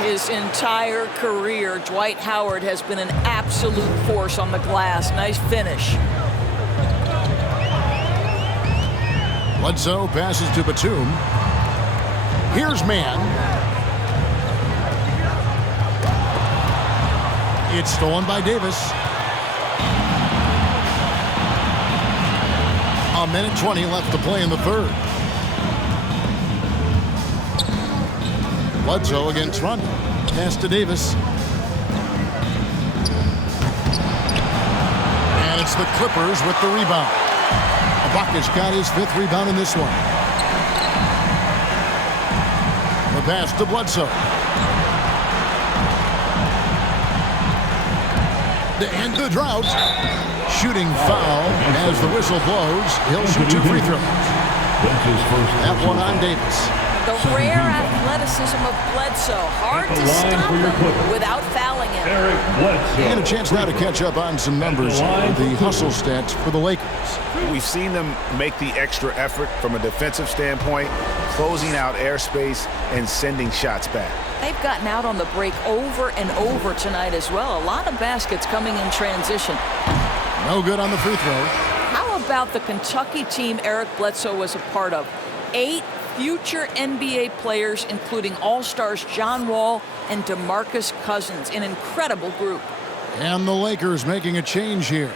His entire career, Dwight Howard has been an absolute force on the glass. Nice finish. Bledsoe passes to Batum. Here's man. It's stolen by Davis. A minute 20 left to play in the third. Bledsoe against Rondo. Pass to Davis. And it's the Clippers with the rebound. Ibaka's got his 5th rebound in this one. The pass to Bledsoe. To end the drought. Shooting foul as the whistle blows. He'll shoot 2 free throws. That one on Davis. The rare athleticism of Bledsoe. Hard to stop him without fouling him. And a chance now to catch up on some numbers. The hustle stats for the Lakers. We've seen them make the extra effort from a defensive standpoint, closing out airspace and sending shots back. They've gotten out on the break over and over tonight as well. A lot of baskets coming in transition. No good on the free throw. How about the Kentucky team Eric Bledsoe was a part of? 8 future NBA players, including All-Stars John Wall and DeMarcus Cousins. An incredible group. And the Lakers making a change here.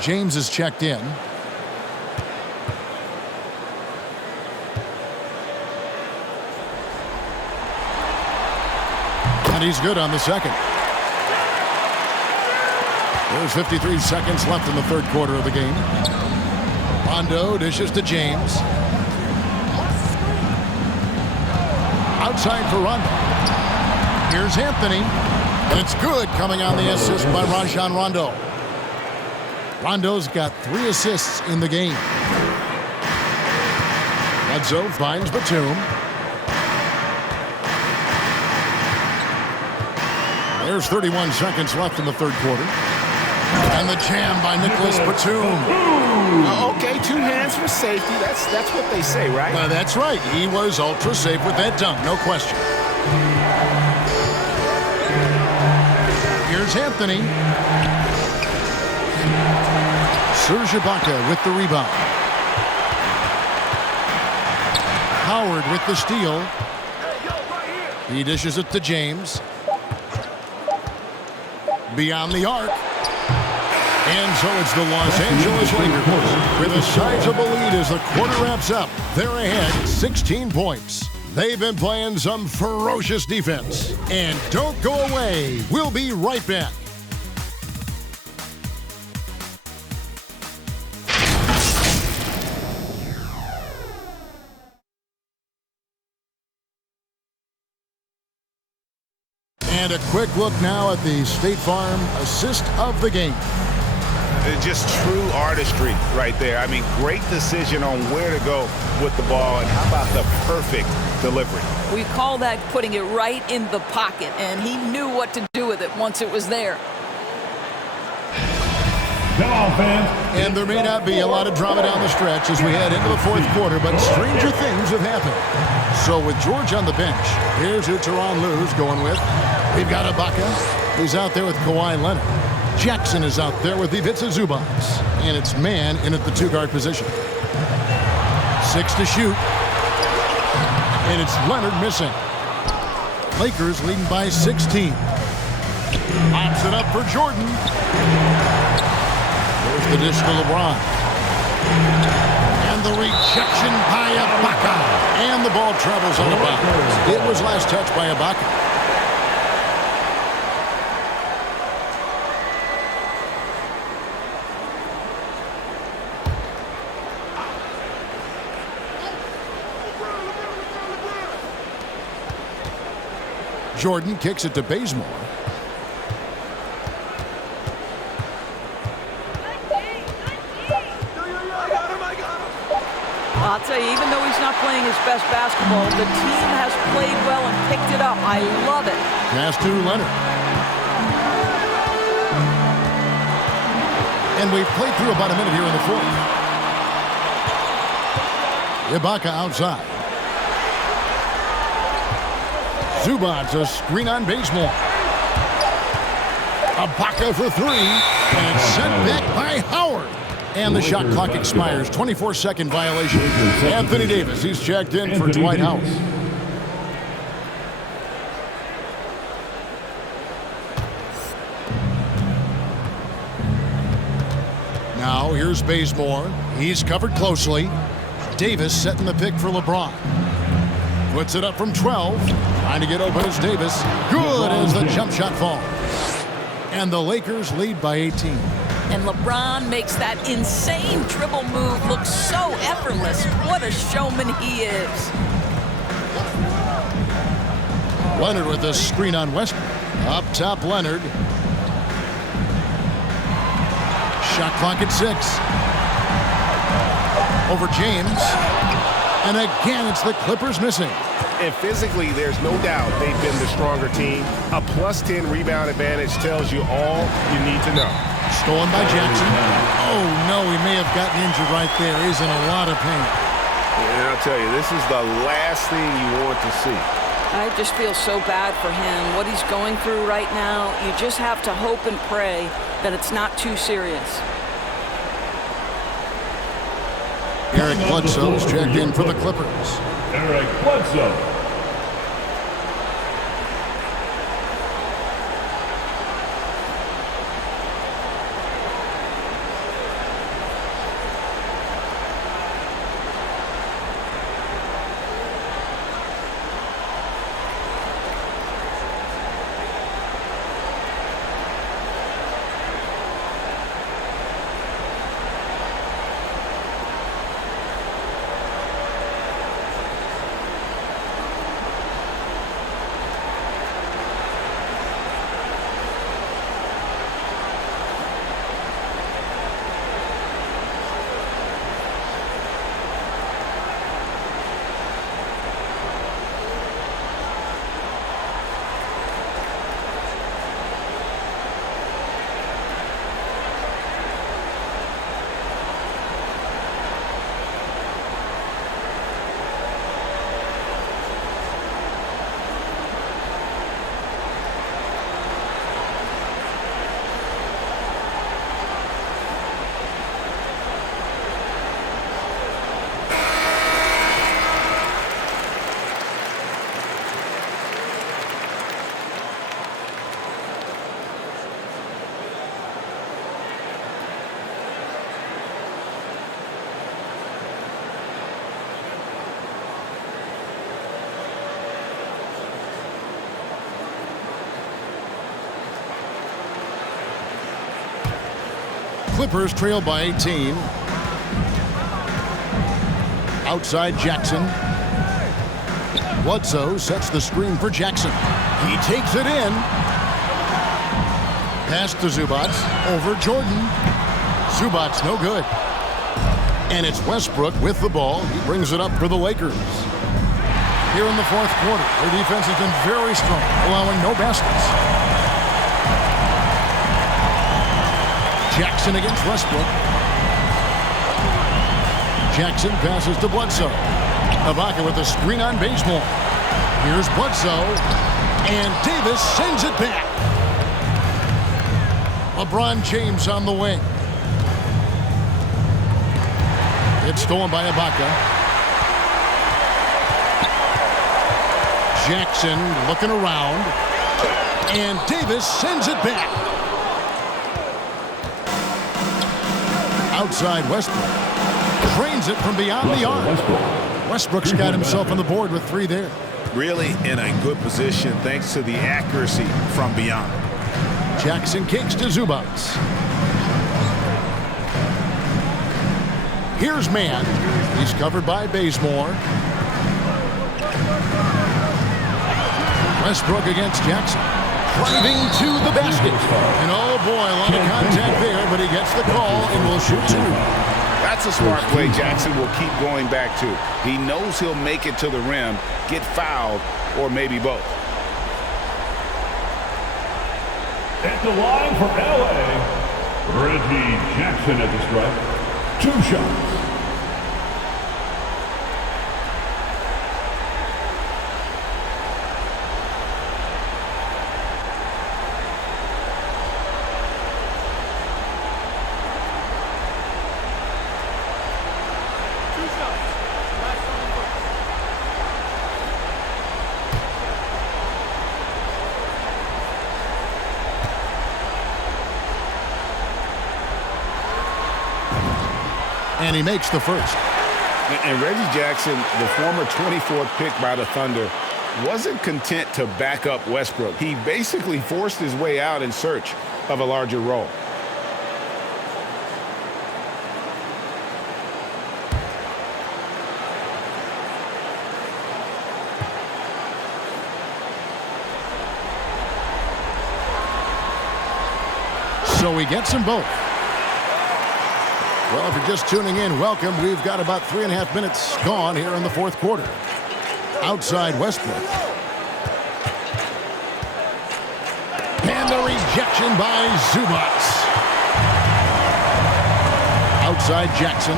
James is checked in. And he's good on the second. There's 53 seconds left in the third quarter of the game. Rondo dishes to James. Outside for Rondo. Here's Anthony. And it's good, coming on the assist by Rajon Rondo. Rondo's got 3 assists in the game. Bledsoe finds Batum. There's 31 seconds left in the third quarter. And the jam by Nicholas Batum. Okay, 2 hands for safety. That's what they say, right? That's right. He was ultra safe with that dunk, no question. Here's Anthony. Serge Ibaka with the rebound. Howard with the steal. He dishes it to James. Beyond the arc. And so it's the Los Angeles Lakers with a sizable lead as the quarter wraps up. They're ahead 16 points. They've been playing some ferocious defense. And don't go away. We'll be right back. And a quick look now at the State Farm assist of the game. Just true artistry right there. I mean, great decision on where to go with the ball, and how about the perfect delivery? We call that putting it right in the pocket, and he knew what to do with it once it was there. Come on, fans. And there may not be a lot of drama down the stretch as we head into the fourth quarter, but stranger things have happened. So with George on the bench, here's who Tyronn Lue's going with. We've got Ibaka. He's out there with Kawhi Leonard. Jackson is out there with Ivica Zubac. And it's man in at the 2-guard position. 6 to shoot. And it's Leonard missing. Lakers leading by 16. Pops it up for Jordan. There's the dish to LeBron. And the rejection by Ibaka. And the ball travels on the bounce. It was last touched by Ibaka. Jordan kicks it to Bazemore. I'll tell you, even though he's not playing his best basketball, the team has played well and picked it up. I love it. Pass to Leonard. And we've played through about a minute here in the fourth. Ibaka outside. Zubac, a screen on Bazemore. Ibaka for 3. And it's sent back by Howard. And the shot clock expires. 24-second violation. Anthony Davis, he's checked in for Dwight Howard. Now here's Bazemore. He's covered closely. Davis setting the pick for LeBron. Puts it up from 12. Trying to get open as Davis. Good as the jump shot falls. And the Lakers lead by 18. And LeBron makes that insane dribble move look so effortless. What a showman he is. Leonard with the screen on Westbrook. Up top, Leonard. Shot clock at 6. Over James. And again, it's the Clippers missing. And physically, there's no doubt they've been the stronger team. A plus 10 rebound advantage tells you all you need to know. Stolen by Jackson. Oh, no, he may have gotten injured right there. He's in a lot of pain. And I'll tell you, this is the last thing you want to see. I just feel so bad for him. What he's going through right now, you just have to hope and pray that it's not too serious. Eric Bledsoe's checked in for the Clippers. Eric Bledsoe. Clippers trail by 18. Outside Jackson. Bledsoe sets the screen for Jackson. He takes it in. Pass to Zubac. Over Jordan. Zubac no good. And it's Westbrook with the ball. He brings it up for the Lakers. Here in the fourth quarter, their defense has been very strong, allowing no baskets. Jackson against Westbrook. Jackson passes to Bledsoe. Ibaka with a screen on Bazemore. Here's Bledsoe. And Davis sends it back. LeBron James on the wing. It's stolen by Ibaka. Jackson looking around. And Davis sends it back. Outside Westbrook. Trains it from beyond the arc. Westbrook's got himself on the board with 3 there. Really in a good position thanks to the accuracy from beyond. Jackson kicks to Zubac. Here's Mann. He's covered by Bazemore. Westbrook against Jackson. Driving to the basket. And oh boy, a lot of contact there, but he gets the call and will shoot 2. That's a smart play Jackson will keep going back to. He knows he'll make it to the rim, get fouled, or maybe both. At the line for LA, Reggie Jackson at the stripe. 2 shots. And he makes the first. And Reggie Jackson, the former 24th pick by the Thunder, wasn't content to back up Westbrook. He basically forced his way out in search of a larger role. So he gets them both. Well, if you're just tuning in, welcome. We've got about 3.5 minutes gone here in the fourth quarter. Outside Westbrook. And the rejection by Zubac. Outside Jackson.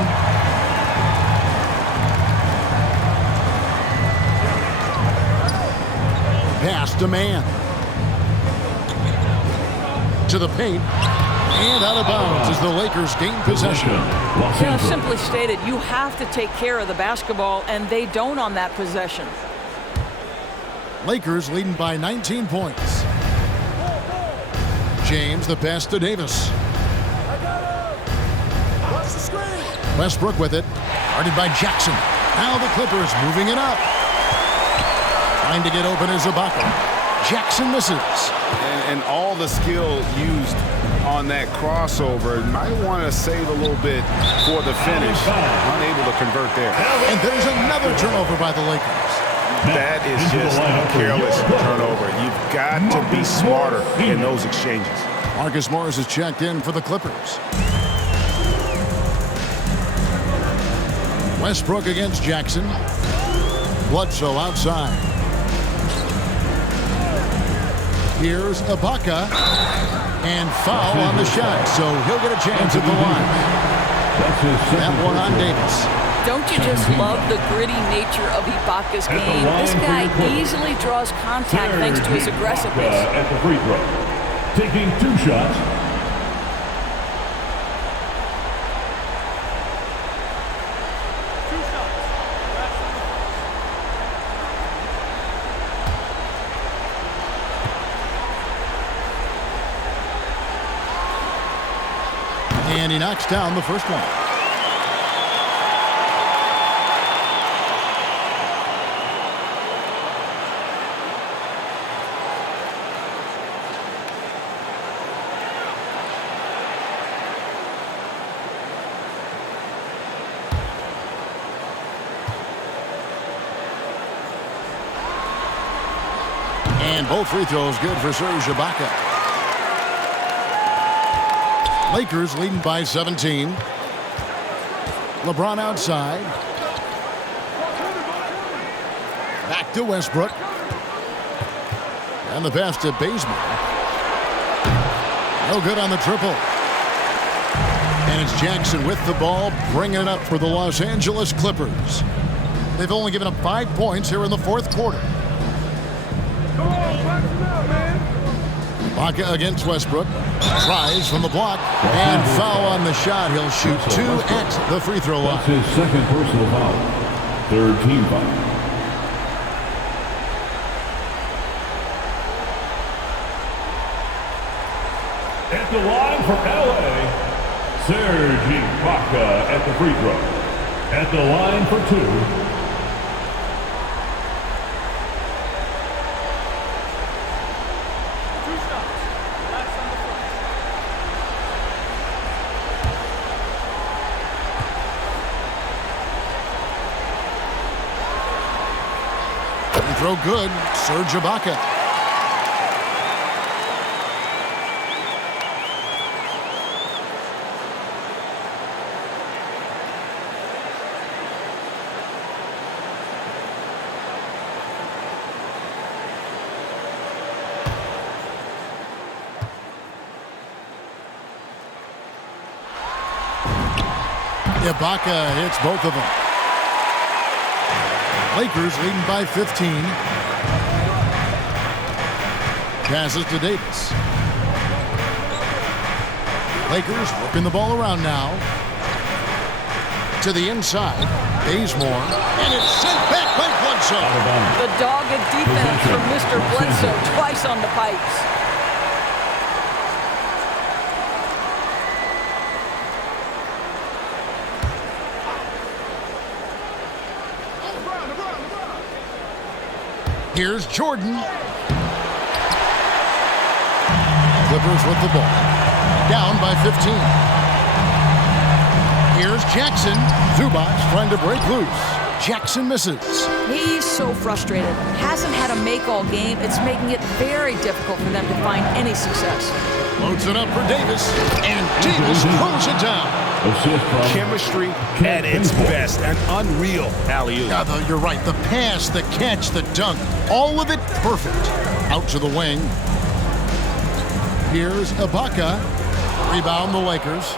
Pass to man. To the paint. And out of bounds as the Lakers gain possession. Simply stated, you have to take care of the basketball, and they don't on that possession. Lakers leading by 19 points. James, the pass to Davis. Westbrook with it. Guarded by Jackson. Now the Clippers moving it up. Trying to get open is Ibaka. Jackson misses. And all the skill used on that crossover, might want to save a little bit for the finish. Unable to convert there. And there's another turnover by the Lakers. That is just a careless turnover. You've got to be smarter in those exchanges. Marcus Morris is checked in for the Clippers. Westbrook against Jackson. Bledsoe outside. Here's Ibaka. And foul on the shot, so he'll get a chance at the line. That one on Davis. Don't you just love the gritty nature of Ibaka's game? This guy easily draws contact thanks to his aggressiveness. At the free throw, taking 2 shots. And he knocks down the first one. And both free throws good for Serge Ibaka. Lakers leading by 17. LeBron outside. Back to Westbrook. And the pass to Bazemore. No good on the triple. And it's Jackson with the ball, bringing it up for the Los Angeles Clippers. They've only given up 5 points here in the fourth quarter. Come on, back it up, man. Ibaka against Westbrook. Tries from the block. And foul on the shot. He'll shoot 2 at the free throw line. That's his second personal foul. 3rd team foul. At the line for LA, Serge Ibaka at the free throw. At the line for 2. Throw good. Serge Ibaka. Ibaka hits both of them. Lakers leading by 15. Passes to Davis. Lakers working the ball around now. To the inside. Bazemore. And it's sent back by Bledsoe. The dogged defense from Mr. Bledsoe twice on the pipes. Here's Jordan. Clippers with the ball. Down by 15. Here's Jackson. Zubac trying to break loose. Jackson misses. He's so frustrated. Hasn't had a make all game. It's making it very difficult for them to find any success. Loads it up for Davis. And Davis throws it down. Chemistry at its best. An unreal alley-oop. Yeah, you're right. The pass, the catch, the dunk. All of it perfect. Out to the wing. Here's Ibaka. Rebound the Lakers.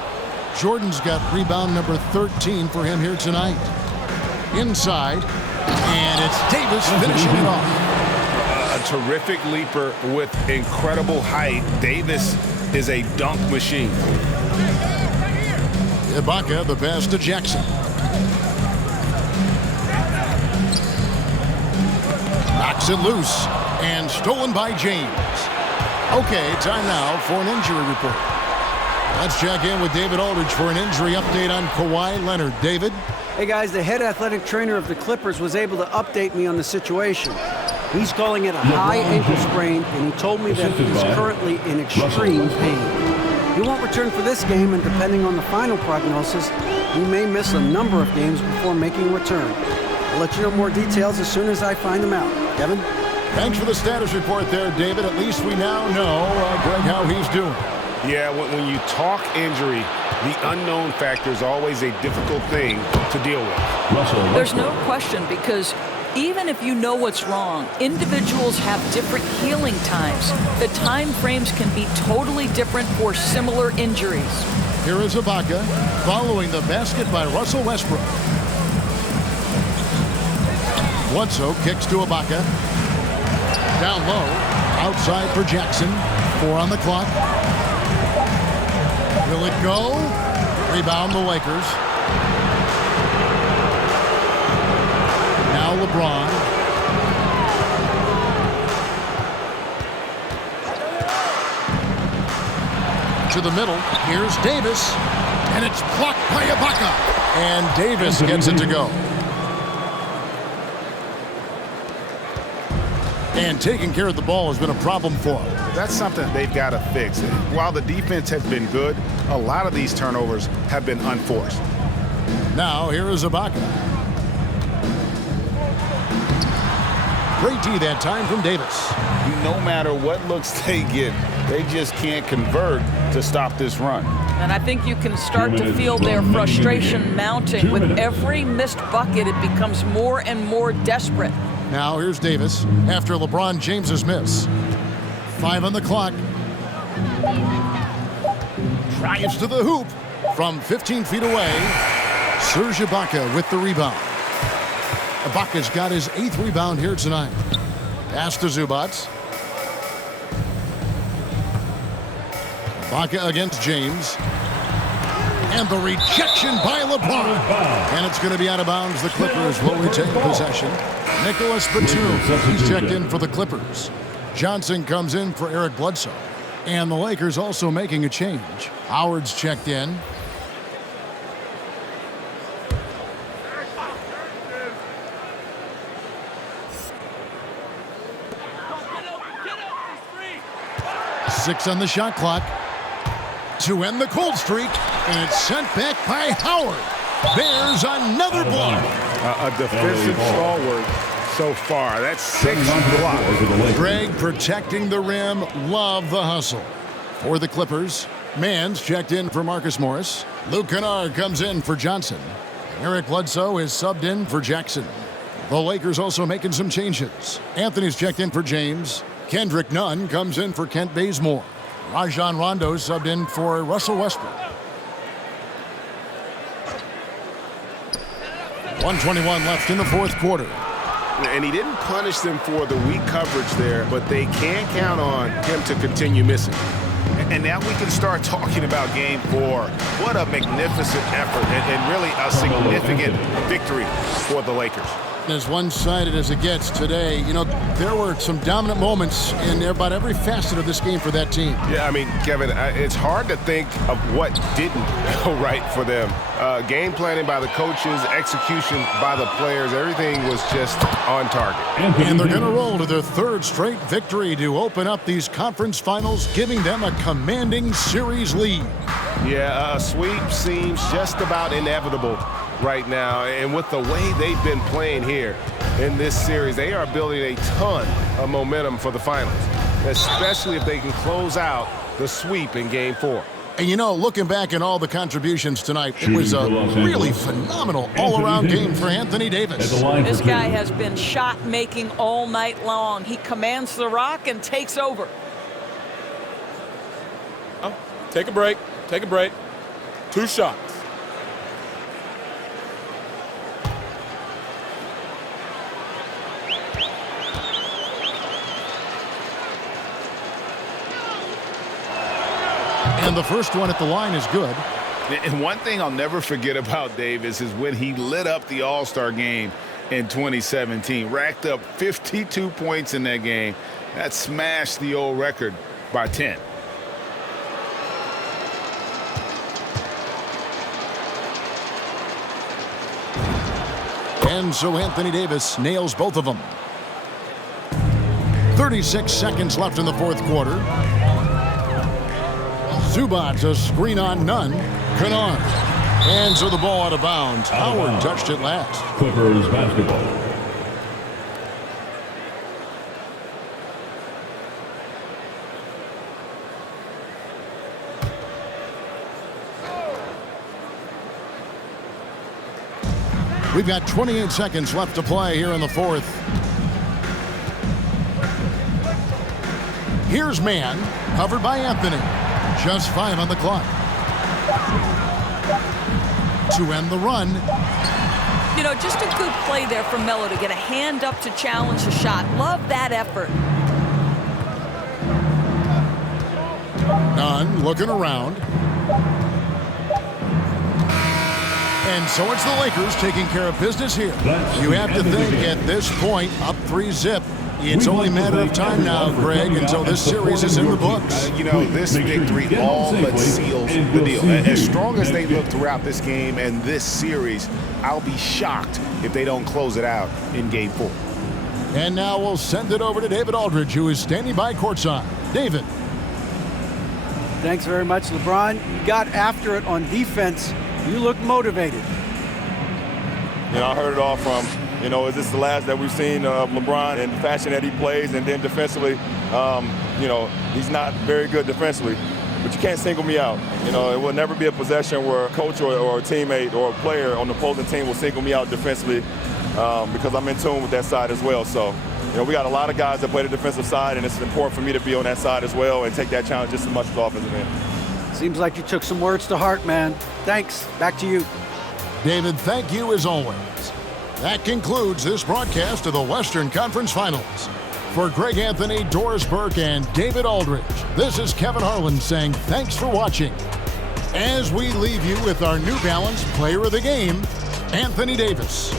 Jordan's got rebound number 13 for him here tonight. Inside. And it's Davis finishing it off. A terrific leaper with incredible height. Davis is a dunk machine. Ibaka, the pass to Jackson. Knocks it loose. And stolen by James. Okay, time now for an injury report. Let's check in with David Aldridge for an injury update on Kawhi Leonard. David? Hey guys, the head athletic trainer of the Clippers was able to update me on the situation. He's calling it a high ankle sprain, and he told me that he's currently in extreme pain. He won't return for this game, and depending on the final prognosis, he may miss a number of games before making a return. I'll let you know more details as soon as I find them out. Kevin? Thanks for the status report there, David. At least we now know, Greg, how he's doing. Yeah, when you talk injury, the unknown factor is always a difficult thing to deal with. There's no question, because even if you know what's wrong, individuals have different healing times. The time frames can be totally different for similar injuries. Here is Ibaka following the basket by Russell Westbrook. Bledsoe kicks to Ibaka. Down low, outside for Jackson. 4 on the clock. Will it go? Rebound the Lakers. Now LeBron. To the middle. Here's Davis. And it's blocked by Ibaka. And Davis gets it to go. And taking care of the ball has been a problem for him. That's something they've got to fix. While the defense has been good, a lot of these turnovers have been unforced. Now, here is Ibaka. Great D that time from Davis. No matter what looks they get, they just can't convert to stop this run. And I think you can start to feel their frustration mounting. With every missed bucket, it becomes more and more desperate. Now here's Davis after LeBron James's miss. 5 on the clock. Drives to the hoop from 15 feet away. Serge Ibaka with the rebound. Ibaka's got his 8th rebound here tonight. Pass to Zubac. Ibaka against James. And the rejection by LeBron. And it's going to be out of bounds. The Clippers will retain possession. Nicholas Batum, he's checked in for the Clippers. Johnson comes in for Eric Bledsoe. And the Lakers also making a change. Howard's checked in. Six on the shot clock to end the cold streak, and it's sent back by Howard. There's another block. A defensive stalwart so far. That's 6 blocks. Greg protecting the rim. Love the hustle. For the Clippers, Mann's checked in for Marcus Morris. Luke Kennard comes in for Johnson. Eric Bledsoe is subbed in for Jackson. The Lakers also making some changes. Anthony's checked in for James. Kendrick Nunn comes in for Kent Bazemore. Rajon Rondo subbed in for Russell Westbrook. 1:21 left in the 4th quarter. And he didn't punish them for the weak coverage there, but they can't count on him to continue missing. And now we can start talking about Game 4. What a magnificent effort and really a significant victory for the Lakers. As one-sided as it gets today, you know, there were some dominant moments in about every facet of this game for that team. Yeah, I mean, Kevin, it's hard to think of what didn't go right for them. Game planning by the coaches, execution by the players, everything was just on target. And they're going to roll to their third straight victory to open up these conference finals, giving them a commanding series lead. Yeah, a sweep seems just about inevitable right now, and with the way they've been playing here in this series, they are building a ton of momentum for the finals, especially if they can close out the sweep in Game 4. And you know, looking back at all the contributions tonight, it was a really phenomenal all-around game for Anthony Davis. This guy has been shot-making all night long. He commands the rock and takes over. Oh, take a break. Take a break. 2 shots. And the first one at the line is good. And one thing I'll never forget about Davis is when he lit up the All-Star game in 2017. Racked up 52 points in that game. That smashed the old record by 10. And so Anthony Davis nails both of them. 36 seconds left in the fourth quarter. Zubac, a screen on none. Kennard. And so the ball out of bounds. Howard touched it last. Clippers basketball. We've got 28 seconds left to play here in the fourth. Here's man, covered by Anthony. Just 5 on the clock. To end the run. You know, just a good play there from Melo to get a hand up to challenge the shot. Love that effort. Nunn looking around. And so it's the Lakers taking care of business here. You have to think at this point, up 3-zip. It's only a matter of time now, Greg, until this series is in the books. You know, this victory all but seals the deal. As strong as they look throughout this game and this series, I'll be shocked if they don't close it out in Game 4. And now we'll send it over to David Aldridge, who is standing by courtside. David. Thanks very much, LeBron. You got after it on defense. You look motivated. You know, I heard it all from, you know, is this the last that we've seen of LeBron and the fashion that he plays? And then defensively, you know, he's not very good defensively, but you can't single me out. You know, it will never be a possession where a coach or a teammate or a player on the opposing team will single me out defensively because I'm in tune with that side as well. So, you know, we got a lot of guys that play the defensive side, and it's important for me to be on that side as well and take that challenge just as much as the offensive end. Seems like you took some words to heart, man. Thanks. Back to you. David, thank you as always. That concludes this broadcast of the Western Conference Finals. For Greg Anthony, Doris Burke, and David Aldridge, this is Kevin Harlan saying thanks for watching. As we leave you with our New Balance Player of the Game, Anthony Davis.